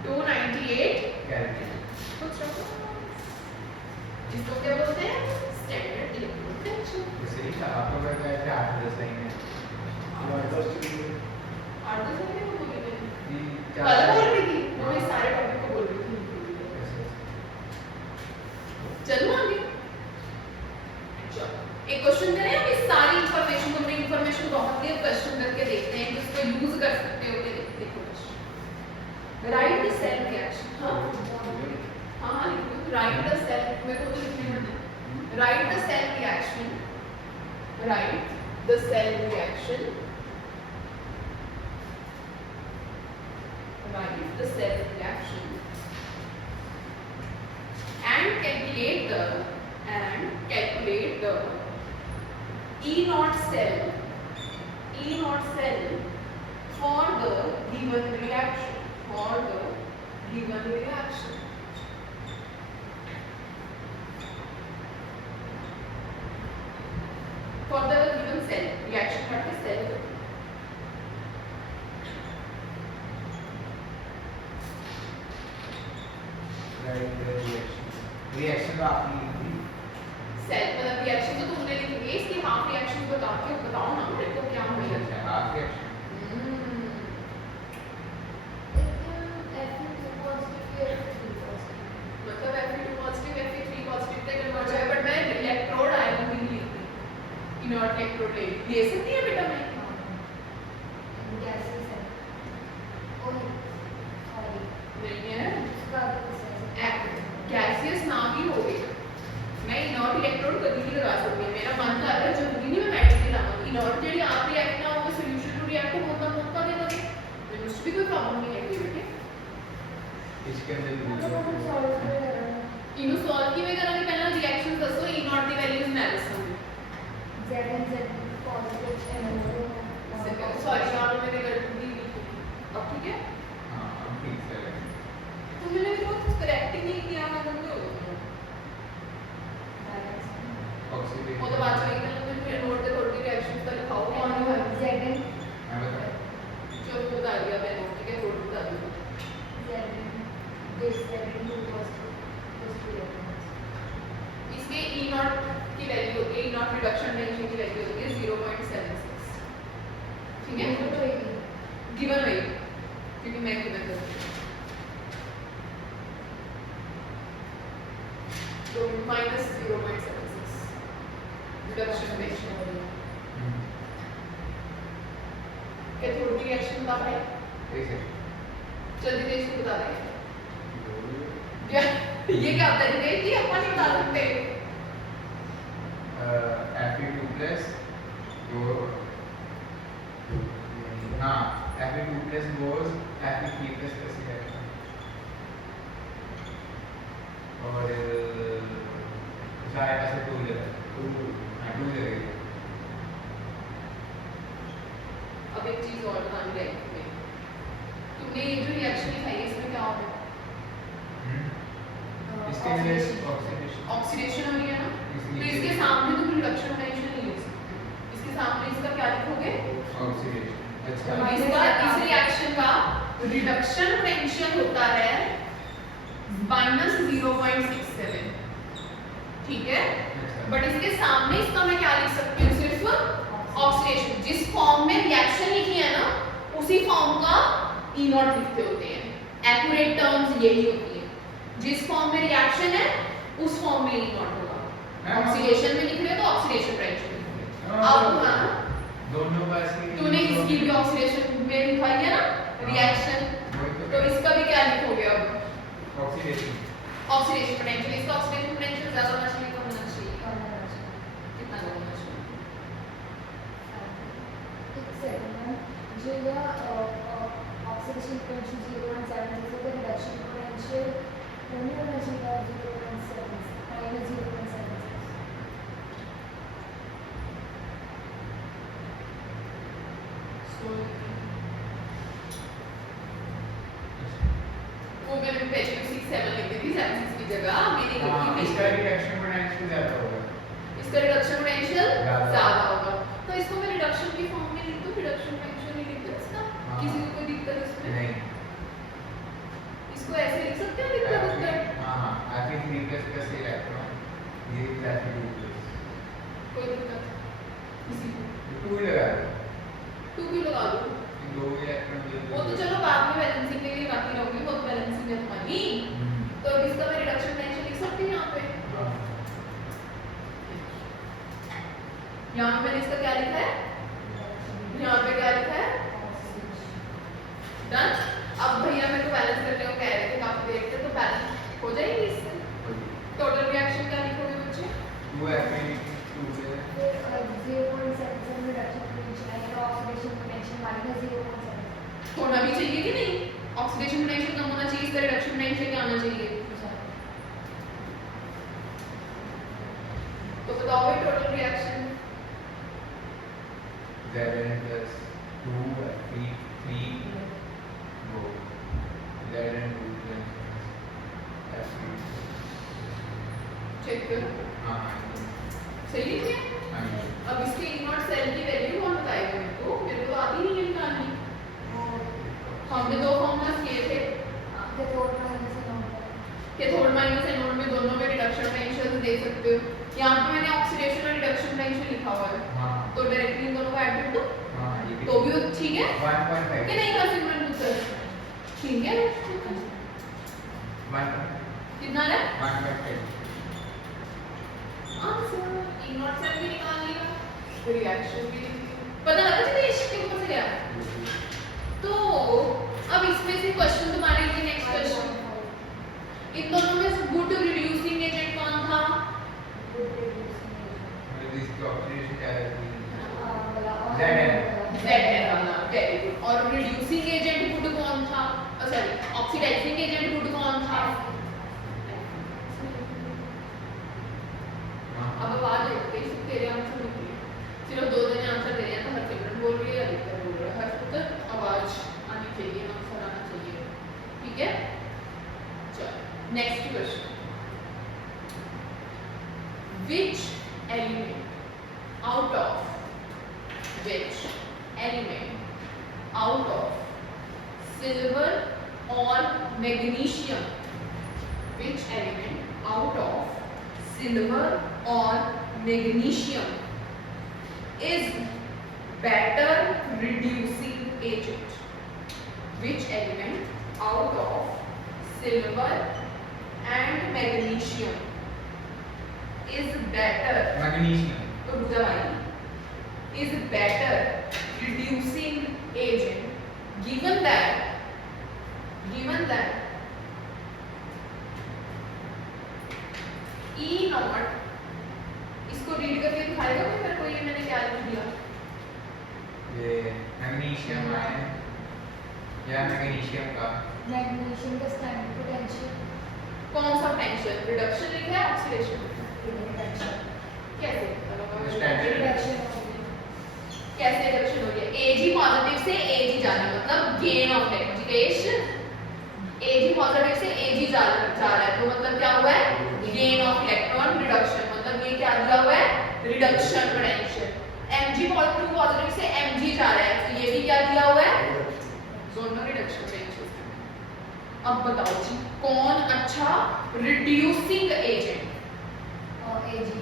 298 कैलकुलेट कुछ रखो, इसको क्या बोलते हैं, स्टैंडर्ड इलेक्ट्रोड पोटेंशियल। जैसे ही आपको पता है कि 8-10 लाइन है आठ दस मिनट को बोल रही थी, जी कल बोल रही थी, मैं इस सारे टॉपिक को बोल रही थी। चलो आगे, चलो एक क्वेश्चन करें, अब इस सारी इंफॉर्मेशन को, हमने इंफॉर्मेशन बहुत ही क्वेश्चन करके देखते हैं कि उसको यूज कर सकते हो कि देखो राइट द सेल रिएक्शन, हाँ लिखो, राइट द सेल, मेरे को तो लिखने पड़ते हैं, write the cell reaction, write the cell reaction, write the cell reaction and calculate the E naught cell for the given reaction. For the given cell, reaction part is cell. Reaction तो आपने लिख दी। Cell मतलब reaction तो तुमने लिखी है, इसकी half reaction बताओ ना मेरे को क्या होगा। अच्छा हाफ रिएक्शन मतलब Fe2 पॉजिटिव Fe3 पॉजिटिव तक कन्वर्ट हो जाए, बट मैं इलेक्ट्रोड आयन भी नहीं लिखती, इनर्ट इलेक्ट्रोड ले सकती है बेटा मैं। नहीं है गैसियस ना भी हो गई, मैं इनर्ट इलेक्ट्रोड कभी नहीं लगा सकती। मेरा मन कर रहा है जरूरी नहीं मैं मेटल लगाऊं, इनर्ट जेडी आप रिएक्ट ना हो सॉल्यूशन टू रिएक्ट होता मौका दे दोगे, तो उसमें कोई प्रॉब्लम नहीं है बेटे। इसके अंदर इनु सॉल्व किਵੇਂ ਕਰਾਂਗੇ, ਪਹਿਲਾਂ ਰਿਐਕਸ਼ਨ ਦੱਸੋ। E नॉट ਦੀ ਵੈਲਿਊਜ਼ ਮੈਂ ਦੱਸਾਂਗੀ। सॉरी यार मेरे गलती अब ठीक है। हाँ ठीक है। तुमने तो करेक्ट ही नहीं किया मतलब तो ऑक्सीडेशन वो तो बात चली गई। तुमने नोट पे थोड़ी रिएक्शन तो लिखाओ कौन है मैं बता जो बता दिया मैंने, ठीक है थोड़ी बता दी। इसमें E नॉट की वैल्यू होती है, E नॉट रिडक्शन टेंशन की वैल्यू होती है 0.76, ठीक है गिवन वही, क्योंकि मैं गिवन करती हूँ तो माइनस 0.76 रिडक्शन टेंशन। क्या थोड़ी रिएक्शन बता पाए? ऐसे जल्दी से इसको बता देंगे क्या ये क्या होता है कि अपन नहीं बता सकते। Fe2 प्लस वो हाँ Fe2 plus goes Fe3 plus कैसे करेगा और शायद ऐसे 2 ले हाँ 2 ले अब एक चीज और बतानी रहेगी तुम्हें, तुमने ये जो रिएक्शन लिखाई है इसमें क्या होगा? इसके लिए ऑक्सीडेशन ऑक्सीडेशन हो रही है ना, तो इसलिए इसके सामने तुम रिडक्शन पोटेंशियल नहीं लिख सकते, इसके सामने इसका क्या लिखोगे? ऑक्सीडेशन। अच्छा इसका इस रिएक्शन का रिडक्शन पोटेंशियल होता है -0.67, ठीक है। बट इसके सामने इसका मैं क्या लिख सकती हूँ? सिर्फ ऑक्सीडेशन। जिस फॉर्म में रिएक्शन लिखी है ना उसी फॉर्म का E नॉट लिखते होते हैं, एक्यूरेट टर्म्स यही होती है। जिस फॉर्म में रिएक्शन है उस फॉर्म में E नॉट होगा। ऑक्सीडेशन में लिख रहे हो तो ऑक्सीडेशन पोटेंशियल लिखोगे। अब हाँ दोनों का ऐसे तूने इसकी भी ऑक्सीडेशन में लिखाई है ना रिएक्शन, तो इसका भी क्या लिखोगे अब? Oxidation potential. इसका ऑक्सीडेशन पोटेंशियल ज्यादा होना चाहिए, कम होना चाहिए? कितना कम होना चाहिए? ऑक्सीडेशन पोटेंशियल 0.76 है, रिडक्शन पोटेंशियल होने वाला चाहिए 0.76 वो मैंने पहले 6-7 लिख दी थी, 7-6 की जगह मैंने लिखी थी। इसका रिडक्शन पोटेंशियल ज्यादा होगा। इसका रिडक्शन पोटेंशियल ज्यादा ज्यादा होगा, तो इसको मैं रिडक्शन की फॉर्म में लिख दूं, रिडक्शन पोटेंशियल नहीं लिख दूं इसका? हाँ। किसी को कोई दिक्कत इसमें? नहीं इसको ऐसे लिख सकते हैं दिक्कत होता है? हाँ Fe3 प्लस प्लस इलेक्ट्रॉन ये Fe2 प्लस कोई दिक्कत किसी को? 2 लगा दो 2 क्यों लगा दूं? 2 इलेक्ट्रॉन वो तो चलो बाद में बैलेंसिंग के लिए बाकी रहूंगी, वो तो बैलेंसिंग में तुम्हारी। तो इसका मैं रिडक्शन पोटेंशियल लिख सकती हूँ यहाँ पे। यहाँ पे मैंने इसका क्या लिखा है? यहाँ पे क्या लिखा है? डन। अब भैया मेरे को बैलेंस करने को कह रहे थे काफी देर से, तो बैलेंस हो जाएगी इससे। टोटल रिएक्शन क्या लिखोगे बच्चे? 2 Fe2 फिर 0.77 रिडक्शन पोटेंशियल आएगा, ऑक्सीडेशन पोटेंशियल -0.77 होना भी चाहिए कि नहीं? ऑक्सीडेशन पोटेंशियल कम होना चाहिए, इसका रिडक्शन पोटेंशियल क्या होना चाहिए? बताओ भाई total reaction Zn plus 2 3 go Zn 2 plus F3 check करो हाँ सही लिखे हाँ अब इसके इनॉट सेल की वैल्यू कौन बताएगा मेरे को आती नहीं है निकालनी हमने दो फॉर्मूलास किए थे कैथोड माइनस एनोड में दोनों में रिडक्शन पोटेंशियल देख सकते हो यहाँ पे मैंने ऑक्सीडेशन और रिडक्शन पोटेंशियल लिखा हुआ है हाँ तो डायरेक्टली इन दोनों को ऐड कर दो हाँ ये तो भी ठीक है 1.5 कि नहीं कर सिमरन उत्तर ठीक है 1 कितना है 1.5 आंसर इनॉट सेल भी निकाल लिया रिएक्शन भी पता लगा चलिए इसके ऊपर से क्या तो अब इसमें से क्वेश्चन तुम्हारे लिए नेक्स्ट क्वेश्चन इन दोनों में गुड रिड्यूसिंग एजेंट कौन था मतलब इसकी ऑक्सीडेशन क्या रहती है Zn वाला वेरी गुड और रिड्यूसिंग एजेंट गुड कौन था सॉरी ऑक्सीडाइजिंग एजेंट गुड कौन था अब आवाज है कई सब तेरे आंसर लिख रही है सिर्फ दो जने आंसर दे रहे हैं तो हर सिमरन बोल रही है अधिकतर बोल रहा है हर उत्तर आवाज आनी चाहिए आंसर आना चाहिए ठीक है चलो next question which element out of silver or magnesium which element out of silver or magnesium is better reducing agent which element out of silver and magnesium is better magnesium is better reducing agent given that E naught इसको read करके दिखाएगा कोई मेरे को ये मैंने क्या लिख दिया ये मैग्नीशियम आयन या मैग्नीशियम का मैग्नीशियम का स्टैंडर्ड पोटेंशियल कौन सा पोटेंशियल रिडक्शन लिखा है ऑक्सीडेशन रिडक्शन कैसे Standard रिडक्शन कैसे रिडक्शन हो रही है Ag पॉजिटिव से Ag जा रहा है मतलब गेन ऑफ इलेक्ट्रिकेशन Ag पॉजिटिव से Ag जा रहा है तो मतलब क्या हुआ है गेन ऑफ इलेक्ट्रॉन रिडक्शन मतलब ये क्या दिया हुआ है रिडक्शन पोटेंशियल Mg पॉजिटिव से Mg जा रहा है तो ये भी क्या दिया हुआ है दोनों रिडक्शन पोटेंशियल अब बताओ जी कौन अच्छा रिड्यूसिंग एजेंट एजी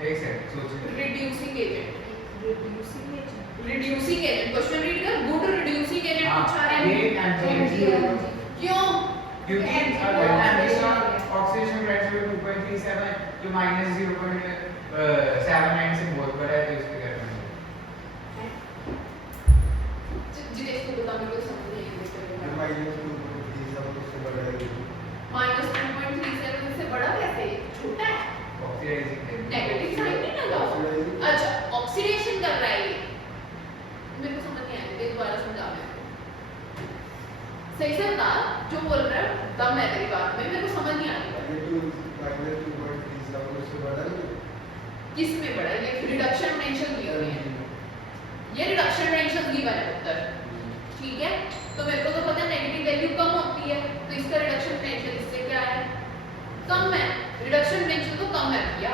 एक सेकंड सोचिए reducing agent reducing agent reducing agent question read कर गुड रिड्यूसिंग एजेंट हाँ, पूछा है ये आंसर है। क्यों क्योंकि अगर एमजी का ऑक्सीडेशन पोटेंशियल 2.37 जो -0.79 से बहुत बड़ा है तो इसके करना है जितेश को बता मेरे को समझ नहीं आई -2.37 से बड़ा कैसे छोटा है ऑक्सीडाइजिंग नेगेटिव साइन नहीं लगा अच्छा ऑक्सीडेशन कर रहा है ये मेरे को समझ नहीं आया एक बार समझा मेरे को सही से बता जो बोल रहा है दम है तेरी बात में मेरे को समझ नहीं आ रही किस में बड़ा है ये रिडक्शन पोटेंशियल दी हुई है ये रिडक्शन पोटेंशियल गिवन है उत्तर ठीक है तो मेरे को तो पता है नेगेटिव वैल्यू कम होती है तो इसका रिडक्शन पोटेंशियल इससे क्या है कम है रिडक्शन पोटेंशियल तो कम है भैया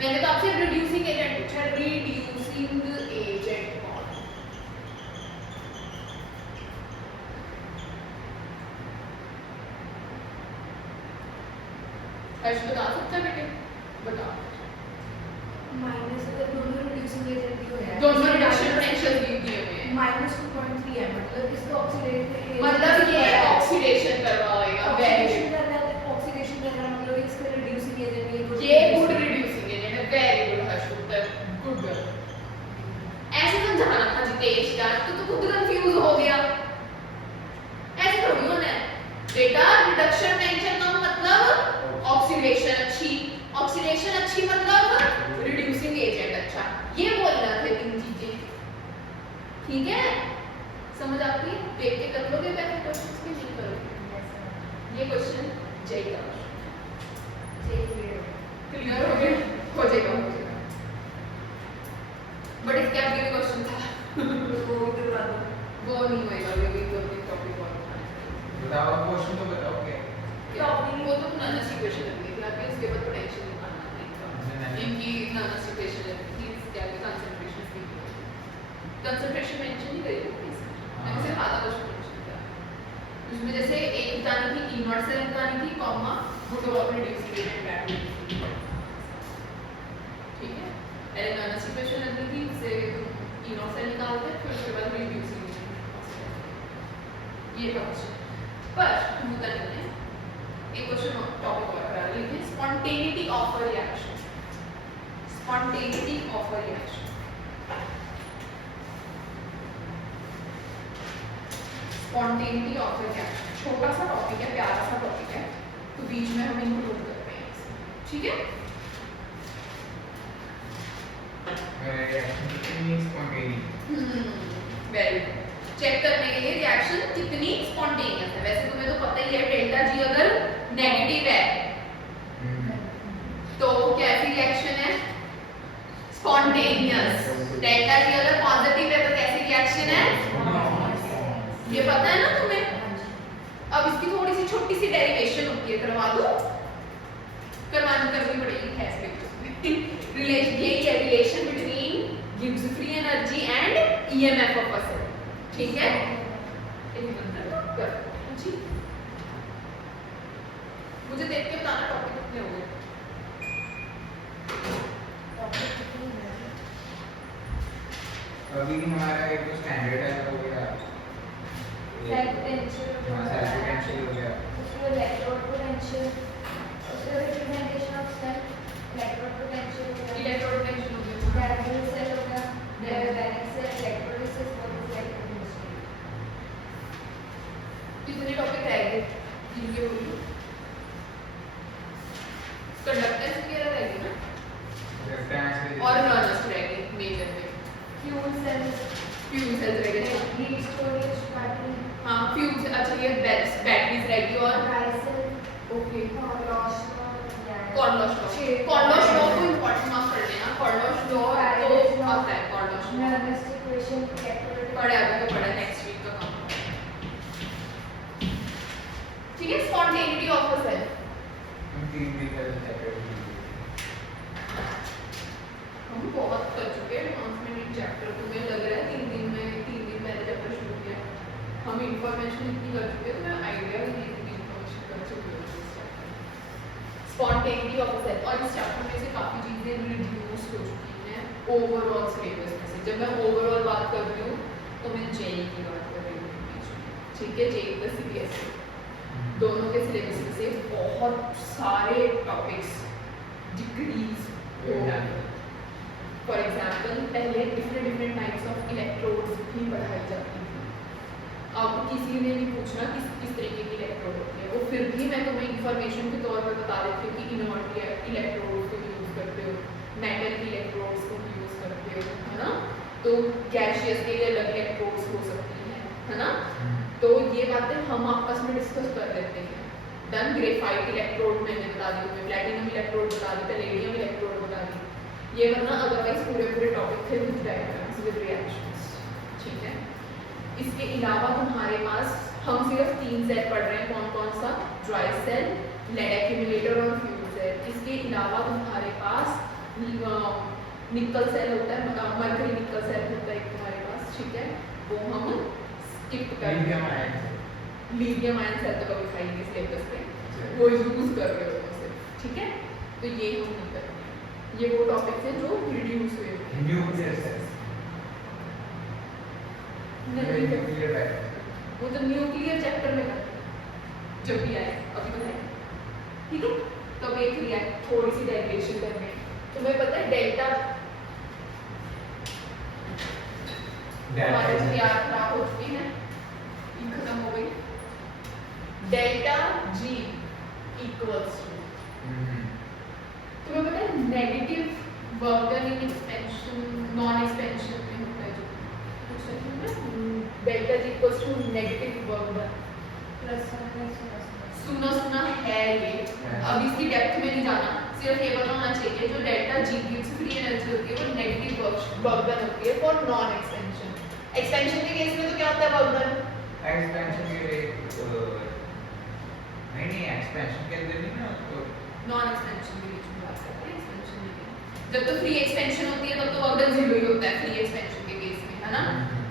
मैंने तो आपसे रिड्यूसिंग एजेंट पूछा रिड्यूसिंग एजेंट कौन हर्ष बता सकता है बेटे बताओ माइनस अगर दोनों रिड्यूसिंग एजेंट भी हो है दोनों रिडक्शन पोटेंशियल दिए हुए हैं -2.3 है मतलब इसको ऑक्सीडेशन मतलब ये ऑक्सीडेशन करवाएगा ऑक्सीडेशन कर रहा है ऑक्सीडेशन कर रहा है मतलब इसका रिड्यूसिंग एजेंट ये गुड रिड्यूसिंग एजेंट है वेरी गुड हर्ष उत्तर गुड ऐसे समझाना था जितेश यार तो खुद कंफ्यूज हो गया ऐसे थोड़ी होना है बेटा रिडक्शन पोटेंशियल कम मतलब ऑक्सीडेशन अच्छी मतलब रिड्यूसिंग एजेंट अच्छा ये बोलना थे तीन चीजें ठीक है समझ आती है देख के कर लोगे पहले क्वेश्चंस के नहीं करोगे ये क्वेश्चन जय का क्लियर हो गया वो नहीं होएगा, ये भी तो टॉपिक और बताओ क्वेश्चन तो बताओ क्या टॉपिक वो तो नॉनस इक्वेशन लगती है फिर उसके बाद पोटेंशियल निकालना है इनकी नॉनस इक्वेशन लगती है क्या है कंसंट्रेशन की कंसंट्रेशन मेंशन नहीं करी प्लीज मैंने सिर्फ आधा क्वेश्चन मेंशन किया उसमें जैसे एक बतानी थी ई नॉट सेल बतानी थी कॉमा वो तो अपने डिस्क्रीट एंड बैटरी ठीक है पहले नॉनस इक्वेशन लगती थी से ई नॉट सेल निकालते फिर उसके बाद रिड्यूसिंग ये क्वेश्चन पर मुद्दा नहीं है एक क्वेश्चन टॉपिक और करा लीजिए spontaneity of a reaction spontaneity of a reaction spontaneity of a reaction छोटा सा टॉपिक है प्यारा सा टॉपिक है तो बीच में हम इंक्लूड करते हैं ठीक है रिएक्शन कितनी स्पॉन्टेनियस वेरी गुड चेक करने के लिए रिएक्शन कितनी स्पॉन्टेनियस है वैसे तुम्हें तो पता ही है डेल्टा जी अगर नेगेटिव है तो कैसी रिएक्शन है स्पॉन्टेनियस डेल्टा जी अगर पॉजिटिव है तो कैसी रिएक्शन है ये पता है ना तुम्हें अब इसकी थोड़ी सी छोटी सी डेरिवेशन होती है करवा दो करनी पड़ेगी खैर रिलेशन यही है relation between Gibbs free energy and EMF of a cell ठीक है जी मुझे देख के बताना टॉपिक कितने हो गए अभी हमारा एक तो स्टैंडर्ड है हो गया सेल्फ पोटेंशियल सेल्फ पोटेंशियल हो गया उसके बाद इलेक्ट्रोड पोटेंशियल उसके बाद representation of cell electrode potential हो गया इलेक्ट्रोड पोटेंशियल हो गया डायगोनल सेल हो गया डायगोनल सेल इलेक्ट्रोलिसिस और इलेक्ट्रोकेमिस्ट्री कितने टॉपिक रह गए जिनके बोलिए कंडक्टेंस वगैरह रह गई ना और नॉनस रह गई मेजर में फ्यूल सेल्स फ्यूल सेल्स रह गए हीट स्टोरेज बैटरी हाँ फ्यूल अच्छा ये बैटरीज रह गई और ड्राई सेल ओके कॉर्लोश कॉर्लोश लॉ को इंपॉर्टेंट मार्क्स पढ़ लेना कॉर्लोश लॉ तो आता है कॉर्लोश लॉ नर्वस इक्वेशन इलेक्ट्रोड पढ़े अभी तो पढ़ा नेक्स्ट वीक का काम ठीक है स्पॉन्टेनिटी ऑफ अ सेल हम तीन दिन का चैप्टर हम बहुत कर चुके हैं एडवांसमेंट चैप्टर तुम्हें लग रहा है 3 दिन पहले चैप्टर शुरू किया हम इंफॉर्मेशन इतनी कर चुके हैं तो मैं आइडिया भी नहीं थी इंफॉर्मेशन कर चुके हो स्पॉन्टेनिटी ऑफ अ सेल और इस चैप्टर में से काफ़ी चीज़ें रिड्यूस हो चुकी हैं ओवरऑल सिलेबस में से जब मैं ओवरऑल बात कर रही हूँ तो मैं जेई की बात कर रही हूँ ठीक है जेई प्लस सीबीएसई दोनों के सिलेबस में से बहुत सारे टॉपिक्स डिक्रीज हो गए फॉर एग्जाम्पल पहले डिफरेंट टाइप्स ऑफ इलेक्ट्रोड्स भी पढ़ाई जाती थी अब किसी ने भी पूछना किस तरीके की इलेक्ट्रोड होती है वो फिर भी मैं तुम्हें इंफॉर्मेशन के तौर पर बता देती हूँ कि इनर्ट इलेक्ट्रोड्स को यूज़ करते हो मेटल की इलेक्ट्रोड्स को यूज़ करते हो है ना तो गैशियस के लिए अलग इलेक्ट्रोड्स हो सकती हैं है ना तो ये बातें हम आपस में डिस्कस कर लेते हैं डन ग्रेफाइट इलेक्ट्रोड मैंने बता दी तुम्हें प्लैटिनम इलेक्ट्रोड बता दी पैलेडियम इलेक्ट्रोड बता दी ये वरना अदरवाइज पूरे टॉपिक थे विद डायग्राम्स विद रिएक्शंस ठीक है इसके अलावा तुम्हारे पास हम सिर्फ 3 सेल पढ़ रहे हैं कौन सा ड्राई सेल लेड एक्यूमुलेटर और फ्यूल सेल इसके अलावा तुम्हारे पास निकल सेल होता है मरकरी निकल सेल होता है तुम्हारे पास ठीक है वो हम स्किप कर लीथियम आयन सेल तो कभी खाएंगे सिलेबस पे वो यूज कर रहे हो सिर्फ ठीक है तो ये हम नहीं करते ये वो टॉपिक्स हैं जो रिड्यूस हुए न्यूक्लियर सेल्स न्यूक्लियर टाइप वो तो न्यूक्लियर चैप्टर में करते हैं जब भी आए अभी तो है ठीक है तो अब एक रिएक्ट थोड़ी सी डेरिवेशन करनी है तुम्हें पता है डेल्टा हमारे तैयार खराब हो चुकी है ये खत्म हो गई डेल्टा जी इक्वल्स टू तुम्हें पता है negative work done in expansion non expansion में होता है जो delta G equals to negative work done सुना है ये अब इसकी डेप्थ में नहीं जाना सिर्फ ये पता होना चाहिए जो डेल्टा जी गिव्स फ्री एनर्जी होती है वो नेगेटिव वर्क डन होती है फॉर नॉन एक्सपेंशन एक्सपेंशन के केस में तो क्या होता है वर्ब डन? एक्सपेंशन के लिए नहीं एक्सपेंशन के अंदर नहीं ना तो नॉन एक्सपेंशन के बीच में बात करते हैं, एक्सपेंशन नहीं। जब तो फ्री एक्सपेंशन होती है तब तो वर्ब डन जीरो ही होता है फ्री एक्सपेंशन के केस में, है ना?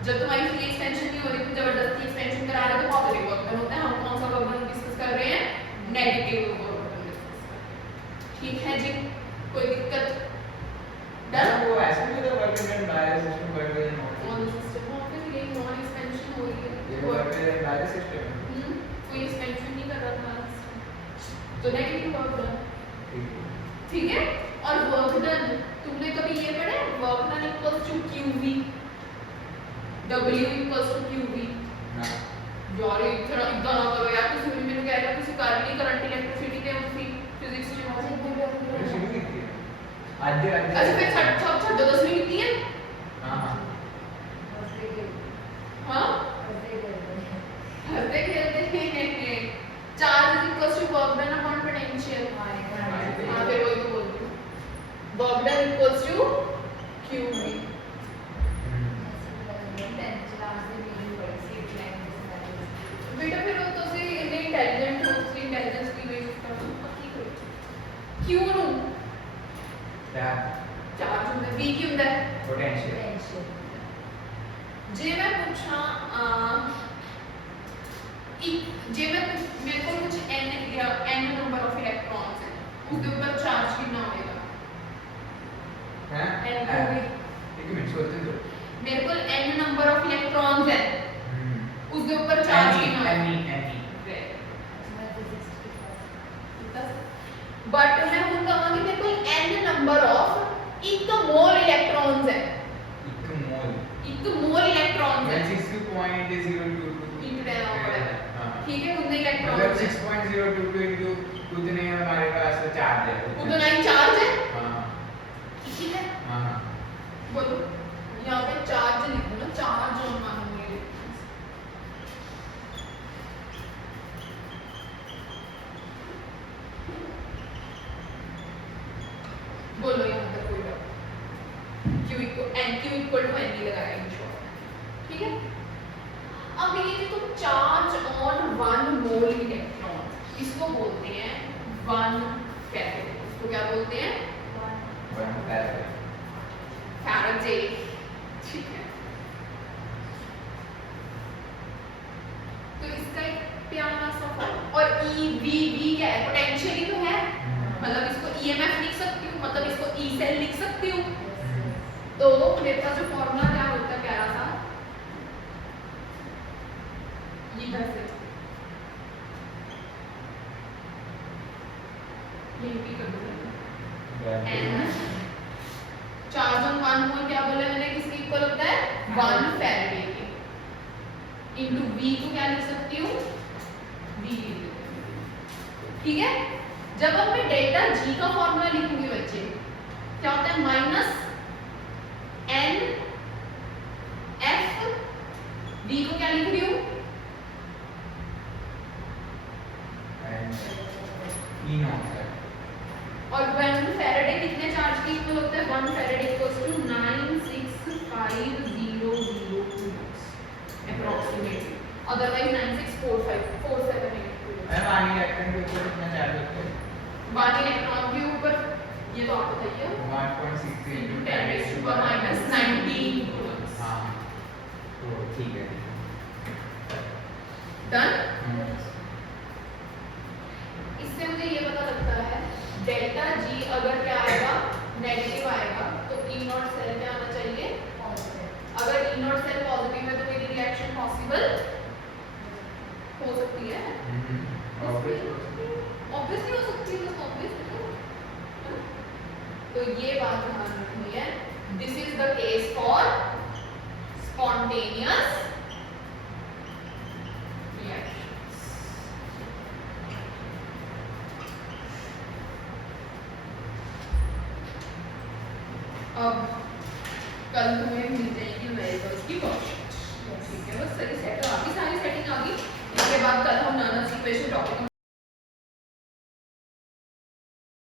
जब तुम्हारी फ्री एक्सपेंशन नहीं हो रही तो जबरदस्ती एक्सपेंशन करा रहे तो पॉजिटिव वर्ब डन होता है। हम कौन सा वर्ब डन डिस्कस कर रहे हैं? नेगेटिव वर्ब डन डिस्कस कर रहे हैं। ठीक है जी, कोई दिक्कत? डन? वो ऐसा नहीं होता work and direct system work and on the system office ये नॉन एक्सपेंशन हो रही है। ये वर्क एंड डायरेक्ट सिस्टम कोई एक्सपेंशन नहीं कर रहा था तो नेगेटिव वर्ब डन। ठीक है? और वर्क डन तुमने कभी ये पढ़ा है work done equals to QV, W equals to QV. ना यार इतना इतना ना करो यार, किसी ने मैंने कहा किसी कर ली करंट इलेक्ट्रिसिटी के उसकी फिजिक्स की आज वजह एक दिन का ये शुरू की थी आज अच्छा फिर छठ 10वीं कितनी है? हां हाँ हंसते खेलते हैं। Charge equals to work done upon potential. हाँ फिर वही तो बोल रही हूँ, work done equals to QV. बेटा फिर वो तो सी इतने इंटेलिजेंट हो, उसकी इंटेलिजेंस की वे कर दो पक्की करो। क्यू नु क्या चार्ज ਹੁੰਦਾ V ਕੀ ਹੁੰਦਾ ਹੈ? पोटेंशियल ਜੇ ਮੈਂ ਪੁੱਛਾਂ ਜੇ ਮੇਰੇ ਕੋਲ ਕੁਝ n ਨੰਬਰ ਆਫ ਇਲੈਕਟ੍ਰॉन्स ਹੈ उसके ऊपर चार्ज कितना होगा? हैं n एक मिनट सोचने दो मेरे को n नंबर ऑफ इलेक्ट्रॉन्स है उसके ऊपर चार्ज कितना होगा? बट मैं ਹੁਣ ਕਹਾਂਗੀ ਮੇਰੇ ਕੋਲ n number of 1 mole electrons है। एक 1 मोल मोल इलेक्ट्रॉन्स है। 6.022 ठीक है उतने मतलब इलेक्ट्रॉन्स 6.022 into उतने हमारे पास चार्ज है उतना ही चार्ज है। हाँ ठीक है हाँ बोलो यहाँ पे चार्ज लिख दो ना, चार्ज ऑन मानूंगी। बोलो यहाँ तक कोई बात Q इक्वल टू n ही लगाया इन शॉर्ट। ठीक है अब ये जो तुम चार्ज ऑन 1 मोल इलेक्ट्रॉन इसको बोलते हैं 1 फैराडे। इसको क्या बोलते हैं? फैराडे। ठीक है तो इसका एक प्यारा सा फॉर्म और E V क्या है? पोटेंशियल ही तो है, मतलब इसको EMF लिख सकती हूँ, मतलब इसको E सेल लिख सकती हूँ। तो मेरे पास जो फॉर्मूला क्या होता है प्यारा सा ये कैसे ये भी कर दो n चार्ज ऑन 1 मोल क्या बोला मैंने किसके इक्वल होता है? 1 फैराडे के इनटू V को क्या लिख सकती हूँ? V ठीक है। जब अब मैं डेल्टा G का फॉर्मूला लिखूंगी बच्चे क्या होता है? माइनस n f V को क्या लिख रही हूँ? और 1 फैराडे कितने चार्ज के इक्वल होता है? 1 Faraday equals to 96500 approximately, otherwise 9645478 ma'am आगे इलेक्ट्रॉन के ऊपर कितना चार्ज होता है? 1 इलेक्ट्रॉन के ऊपर ये तो आप बताइए 1.63 into 10 raised to power minus 19 coulombs। हाँ तो ठीक है डन। इससे मुझे ये पता लगता है डेल्टा G अगर क्या आएगा? नेगेटिव आएगा तो E नॉट सेल क्या आना चाहिए? अगर E नॉट सेल पॉजिटिव है तो मेरी रिएक्शन पॉसिबल हो सकती है। ऑब्वियसली हो सकती है, बस ऑब्वियस तो ये बात ध्यान रखनी है। This is the case for spontaneous reactions. अब कल तुम्हें मिल जाएगी वेरिएबल्स की वर्कशीट। ठीक है बस सही सेट आ गई, सारी सेटिंग आ गई। इसके बाद कल हम नॉनस इक्वेशन टॉपिक